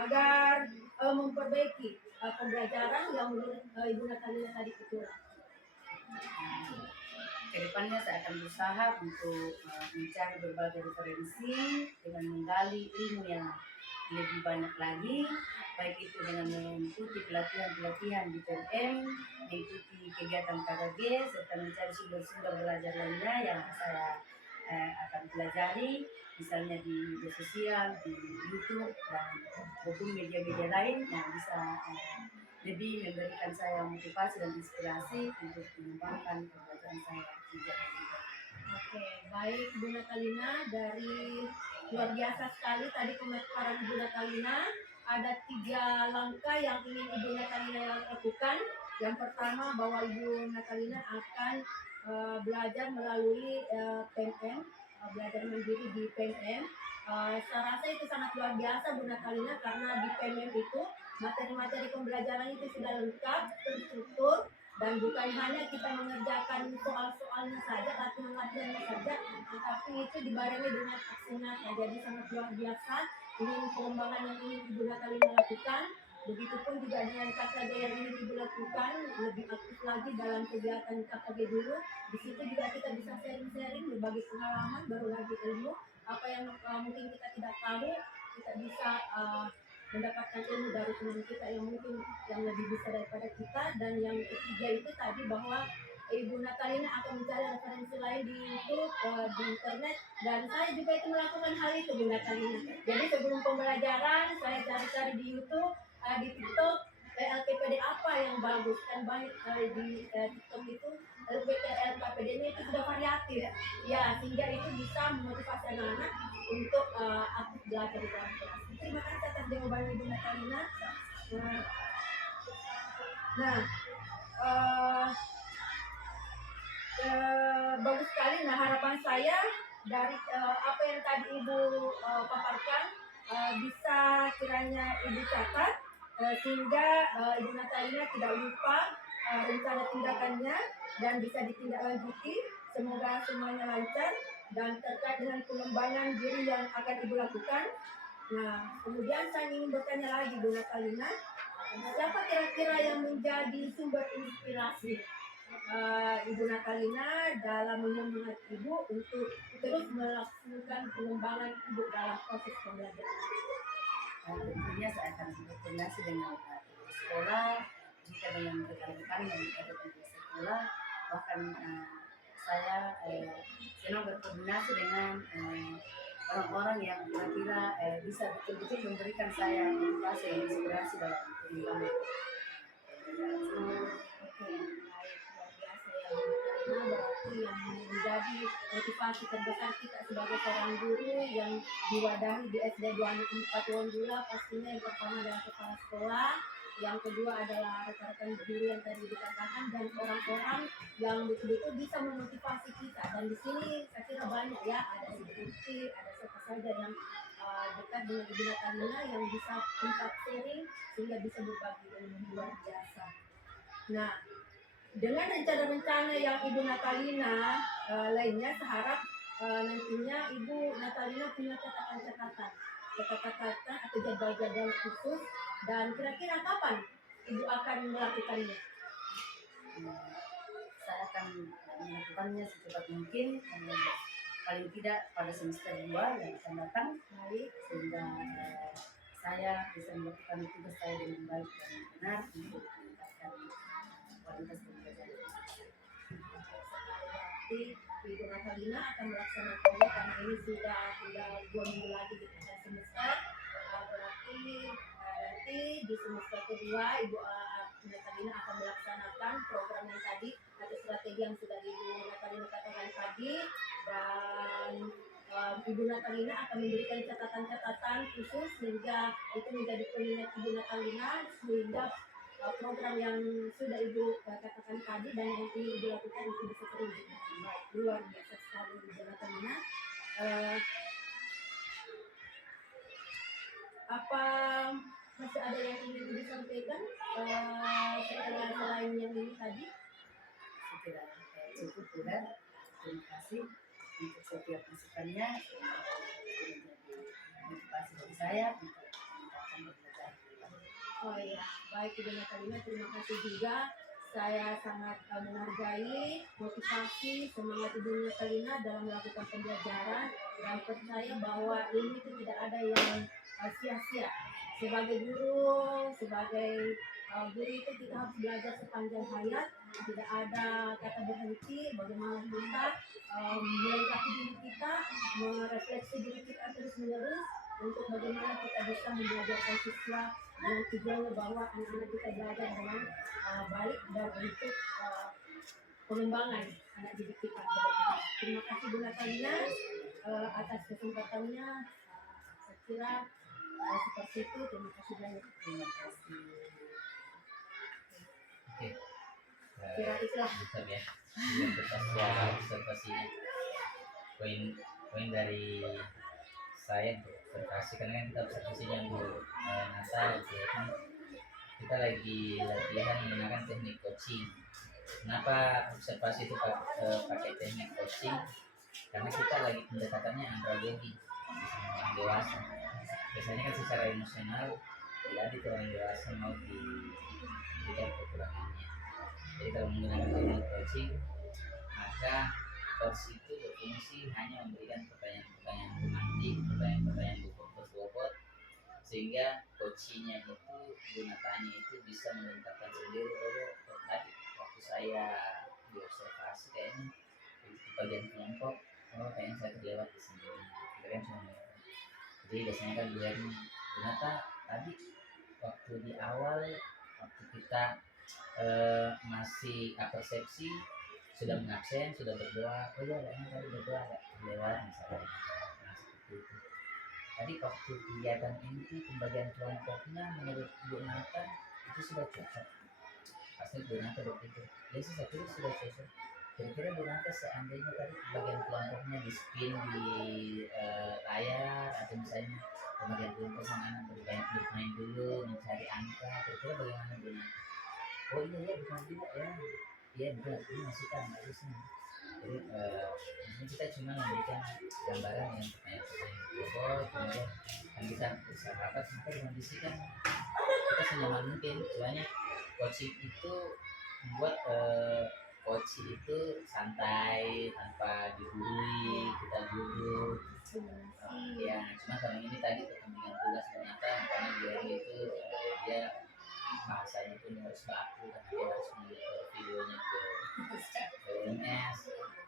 agar memperbaiki pembelajaran yang menurut Ibu Natalina tadi kurang? Kedepannya saya akan berusaha untuk mencari berbagai referensi dengan menggali ilmu yang lebih banyak lagi, baik itu dengan mengikuti pelatihan-pelatihan di PMM, mengikuti kegiatan KKG, serta mencari sumber-sumber belajar lainnya yang saya akan pelajari, misalnya di media sosial, di YouTube, dan maupun media-media lain yang bisa lebih memberikan saya motivasi dan inspirasi untuk mengembangkan pembelajaran saya juga. Oke, baik Bu Natalina, dari luar biasa sekali tadi pemaparan Ibu Natalina. Ada 3 langkah yang ingin Ibu Natalina lakukan. Yang pertama, bahwa Ibu Natalina akan belajar melalui PMM, belajar mandiri di PMM. Saya rasa itu sangat luar biasa Bu Natalina, karena di PMM itu materi-materi pembelajaran itu sudah lengkap, terstruktur, dan bukan hanya kita mengerjakan soal-soalnya saja, latihan-latihannya saja, tetapi itu dibarengi dengan aksi nyata. Jadi sangat luar biasa ingin pengembangan yang ingin Ibu Natalina lakukan. Begitupun juga dengan KKG yang ingin Ibu lakukan, lebih aktif lagi dalam kegiatan KKG dulu. Di situ juga kita bisa sharing-sharing, berbagi pengalaman, berbagi ilmu. Apa yang mungkin kita tidak tahu, kita bisa mendapatkan ilmu dari teman kita yang mungkin yang lebih bisa daripada kita. Dan yang ketiga itu tadi, bahwa Ibu Natalina akan mencari referensi lain di YouTube, di internet, dan saya juga itu melakukan hal itu Bu Natalina. Jadi sebelum pembelajaran saya cari-cari di YouTube, di TikTok, LKPD apa yang bagus, dan banyak di TikTok itu LKPD-nya itu sudah variatif ya, sehingga itu bisa memotivasi anak-anak untuk aktif belajar di dalam kelas. Terima kasih atas jawaban Ibu Natalina. Nah, bagus sekali. Nah, harapan saya dari apa yang tadi Ibu paparkan, bisa kiranya Ibu catat, sehingga Ibu Natalina tidak lupa rencana tindakannya dan bisa ditindaklanjuti. Semoga semuanya lancar. Dan terkait dengan pengembangan diri yang akan Ibu lakukan, nah, kemudian saya ingin bertanya lagi Bu Natalina, siapa kira-kira yang menjadi sumber inspirasi Ibu Natalina dalam menyemangati Ibu untuk terus melakukan pengembangan Ibu dalam proses pembelajaran? Tentunya saya akan berkoordinasi dengan sekolah, jika dengan rekan-rekan yang ada di sekolah, bahkan saya senang berkoordinasi dengan orang-orang yang kira-kira bisa betul-betul memberikan saya motivasi dan inspirasi dalam pengembangan. Oke, baik, luar biasa ya Bu Natalina. Berarti yang menjadi motivasi terbesar kita sebagai seorang guru yang diwadahi di SD 24 Wonjula, pastinya yang pertama adalah kepala sekolah, yang kedua adalah rekan-rekan guru yang tadi dikatakan, dan orang-orang yang betul-betul bisa memotivasi kita. Dan di sini saya kira banyak ya, ada Ibu, ada siapa saja yang dekat dengan Ibu Natalina yang bisa tempat sharing, sehingga bisa berbagi ilmu luar biasa. Nah, dengan rencana-rencana yang Ibu Natalina lainnya, seharap nantinya Ibu Natalina punya catatan-catatan atau jadwal-jadwal khusus, dan kira-kira kapan Ibu akan melakukannya? Saya akan melakukannya secepat mungkin, paling tidak pada semester 2 yang akan datang, Baik. sehingga saya bisa melakukan tugas saya dengan baik dan benar untuk meningkatkan kualitas pembelajaran. Berarti Ibu Natalina akan melaksanakannya karena ini sudah tinggal 2 minggu lagi di akhir semester. Berarti nanti di semester kedua Ibu Natalina akan melaksanakan program yang tadi atau strategi yang sudah Ibu Natalina katakan tadi, dan Ibu Natalina akan memberikan catatan-catatan khusus sehingga itu menjadi pengingat Ibu Natalina, sehingga program yang sudah Ibu katakan tadi dan yang ingin Ibu lakukan itu bisa terwujud. Baik, luar biasa sekali Ibu Natalina. Apa masih ada yang ingin Ibu sampaikan setelah selain yang ini tadi? Saya cukup sudah. Terima kasih untuk setiap masukannya, motivasi bagi saya untuk meningkatkan pembelajaran. Oh iya, baik Ibu Natalina, terima kasih juga. Saya sangat menghargai motivasi semangat Ibu Natalina dalam melakukan pembelajaran, dan percaya bahwa ini itu tidak ada yang sia-sia. Sebagai guru itu kita harus belajar sepanjang hayat, tidak ada kata berhenti. Bagaimana kita melengkapi diri kita, merefleksi diri kita terus menerus untuk bagaimana kita bisa membelajarkan siswa dengan tujuannya bahwa anak-anak kita belajar dengan baik dan untuk pengembangan anak didik kita ke depan. Terima kasih Bu Natalina atas kesempatannya. Saya kira seperti itu. Terima kasih banyak. Terima kasih. Oke. Kira itulah. Betul ya. Observasinya. Poin dari saya untuk observasi, karena kan kita observasinya Bu Natal gitu ya, kan kita lagi latihan menggunakan teknik coaching. Kenapa observasi itu pakai teknik coaching? Karena kita lagi pendekatannya andragogi sama orang dewasa. Biasanya kan secara emosional jadi orang dewasa mau diberikan kekurangannya. Jadi kalau menggunakan teknik coaching, maka coach itu berfungsi hanya memberikan pertanyaan-pertanyaan romantik, pertanyaan-pertanyaan bobot, sehingga coachingnya itu gunakannya itu bisa mengungkapkan sendiri. Tadi waktu saya diobservasi kayaknya di bagian kelompok, kayaknya saya terlewat di sini, kira cuma. Jadi biasanya kan Gunata tadi waktu di awal, waktu kita masih apersepsi, sudah mengabsen, sudah berdoa, kayaknya tadi berdoa agak terlewat misalnya. Nah seperti itu. Tadi waktu kegiatan inti pembagian kelompoknya menurut Bu Nata itu sudah cocok. Pasti Bu Nata berpikir, ya sih saya kira sudah cocok. Kira-kira Bu Nata seandainya tadi pembagian kelompoknya di spin di layar, atau misalnya pembagian kelompok anak bermain dulu mencari angka, kira-kira bagaimana Bu Nata? Oh iya bukan juga ya. Iya benar, ini masukan bagusnya. Jadi ini kita cuma memberikan gambaran yang pertanyaan-pertanyaan bobot, kemudian kan kita bersahabat, maka dengan kondisi kan kita senyaman mungkin. Soalnya coaching itu membuat coaching itu santai tanpa dihului, kita duduk. Ya cuma kalau ini tadi kepentingan tugas ternyata makanya dia itu dia bahasanya pun harus baku, karena dia harus monitor videonya ke LMS.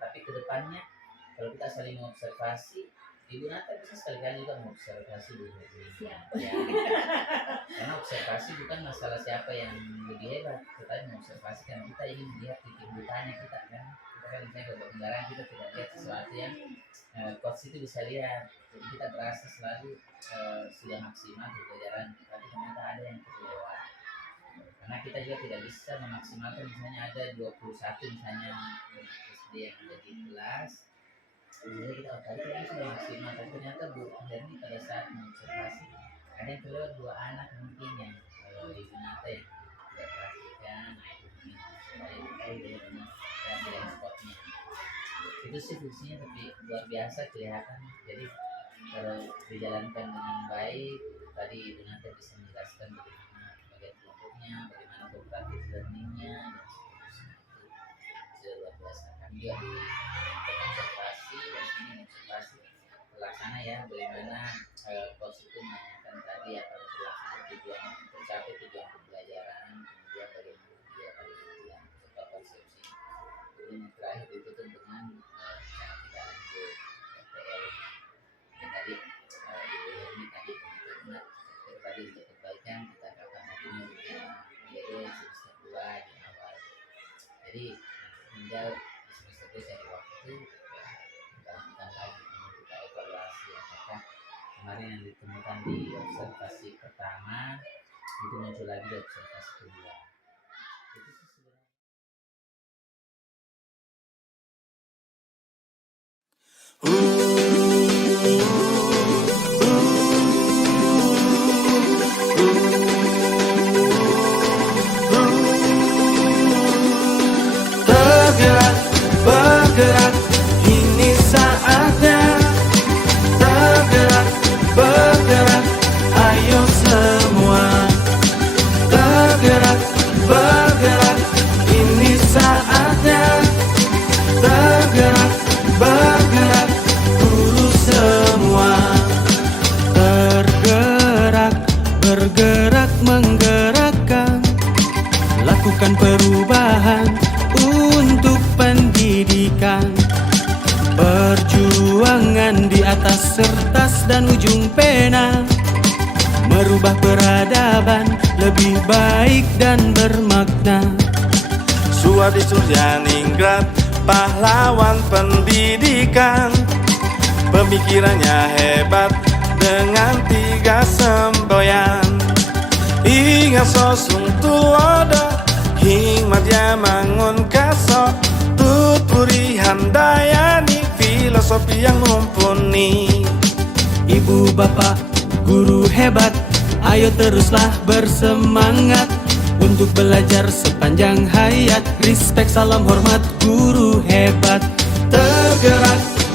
Tapi kedepannya kalau kita saling mengobservasi, Ibu Nata bisa sekali-kali juga mengobservasi dulu ya. Karena observasi bukan masalah siapa yang lebih hebat, tetapi mengobservasi karena kita ingin melihat titik butanya kita kan. Kita kan misalnya babak kendaraan, kita tidak lihat sesuatu yang coach itu bisa lihat. Jadi kita berasa selalu sudah maksimal di pelajaran, tapi ternyata ada yang terlewat. Karena kita juga tidak bisa memaksimalkan, misalnya ada 21 misalnya SD yang ada di kelas, jadi kita tadi kan sudah maksimal, tapi ternyata Bu Herni pada saat mengobservasi ada yang terlewat 2 anak mungkin yang Itu sih fungsinya tapi luar biasa kelihatan. Jadi kalau dijalankan dengan baik, tadi itu nanti bisa menjelaskan bagaimana bagian kelompoknya, bagaimana cooperative learningnya, dan seterusnya. Itu sudah luar biasa. Kami juga di observasi, dan sini observasi terlaksana ya, bagaimana coach itu menanyakan tadi apa terlaksana tujuan tercapai tujuan pembelajaran, kemudian bagaimana dia pada tujuan serta persepsi. Kemudian yang terakhir ditutup dengan cara tidak lanjut PPL. Dan tadi ini tadi komitmen tadi untuk perbaikan kita akan nantinya menjadi semester 2 di awal. Jadi tinggal di semester 2 cari waktu kita lagi kita evaluasi apakah kemarin yang ditemukan di observasi pertama itu muncul lagi di observasi kedua. Itu sih sebenarnya. Tergerak, bergerak, ini saatnya. Tergerak, bergerak, ayo semua. Tergerak, bergerak, ini saatnya. Tergerak, bergerak, guru semua. Tergerak, bergerak, menggerakkan. Lakukan perubahan untuk pendidikan. Perjuangan di atas kertas dan ujung pena, merubah peradaban lebih baik dan bermakna. Suadi Suryaningrat, pahlawan pendidikan. Pemikirannya hebat dengan 3 semboyan. Ingat sosung tuodo, hikmat dia mangun kaso. Tuturi handayani, filosofi yang mumpuni. Ibu bapak guru hebat, ayo teruslah bersemangat untuk belajar sepanjang hayat. Respect, salam hormat, guru hebat. Tergerak,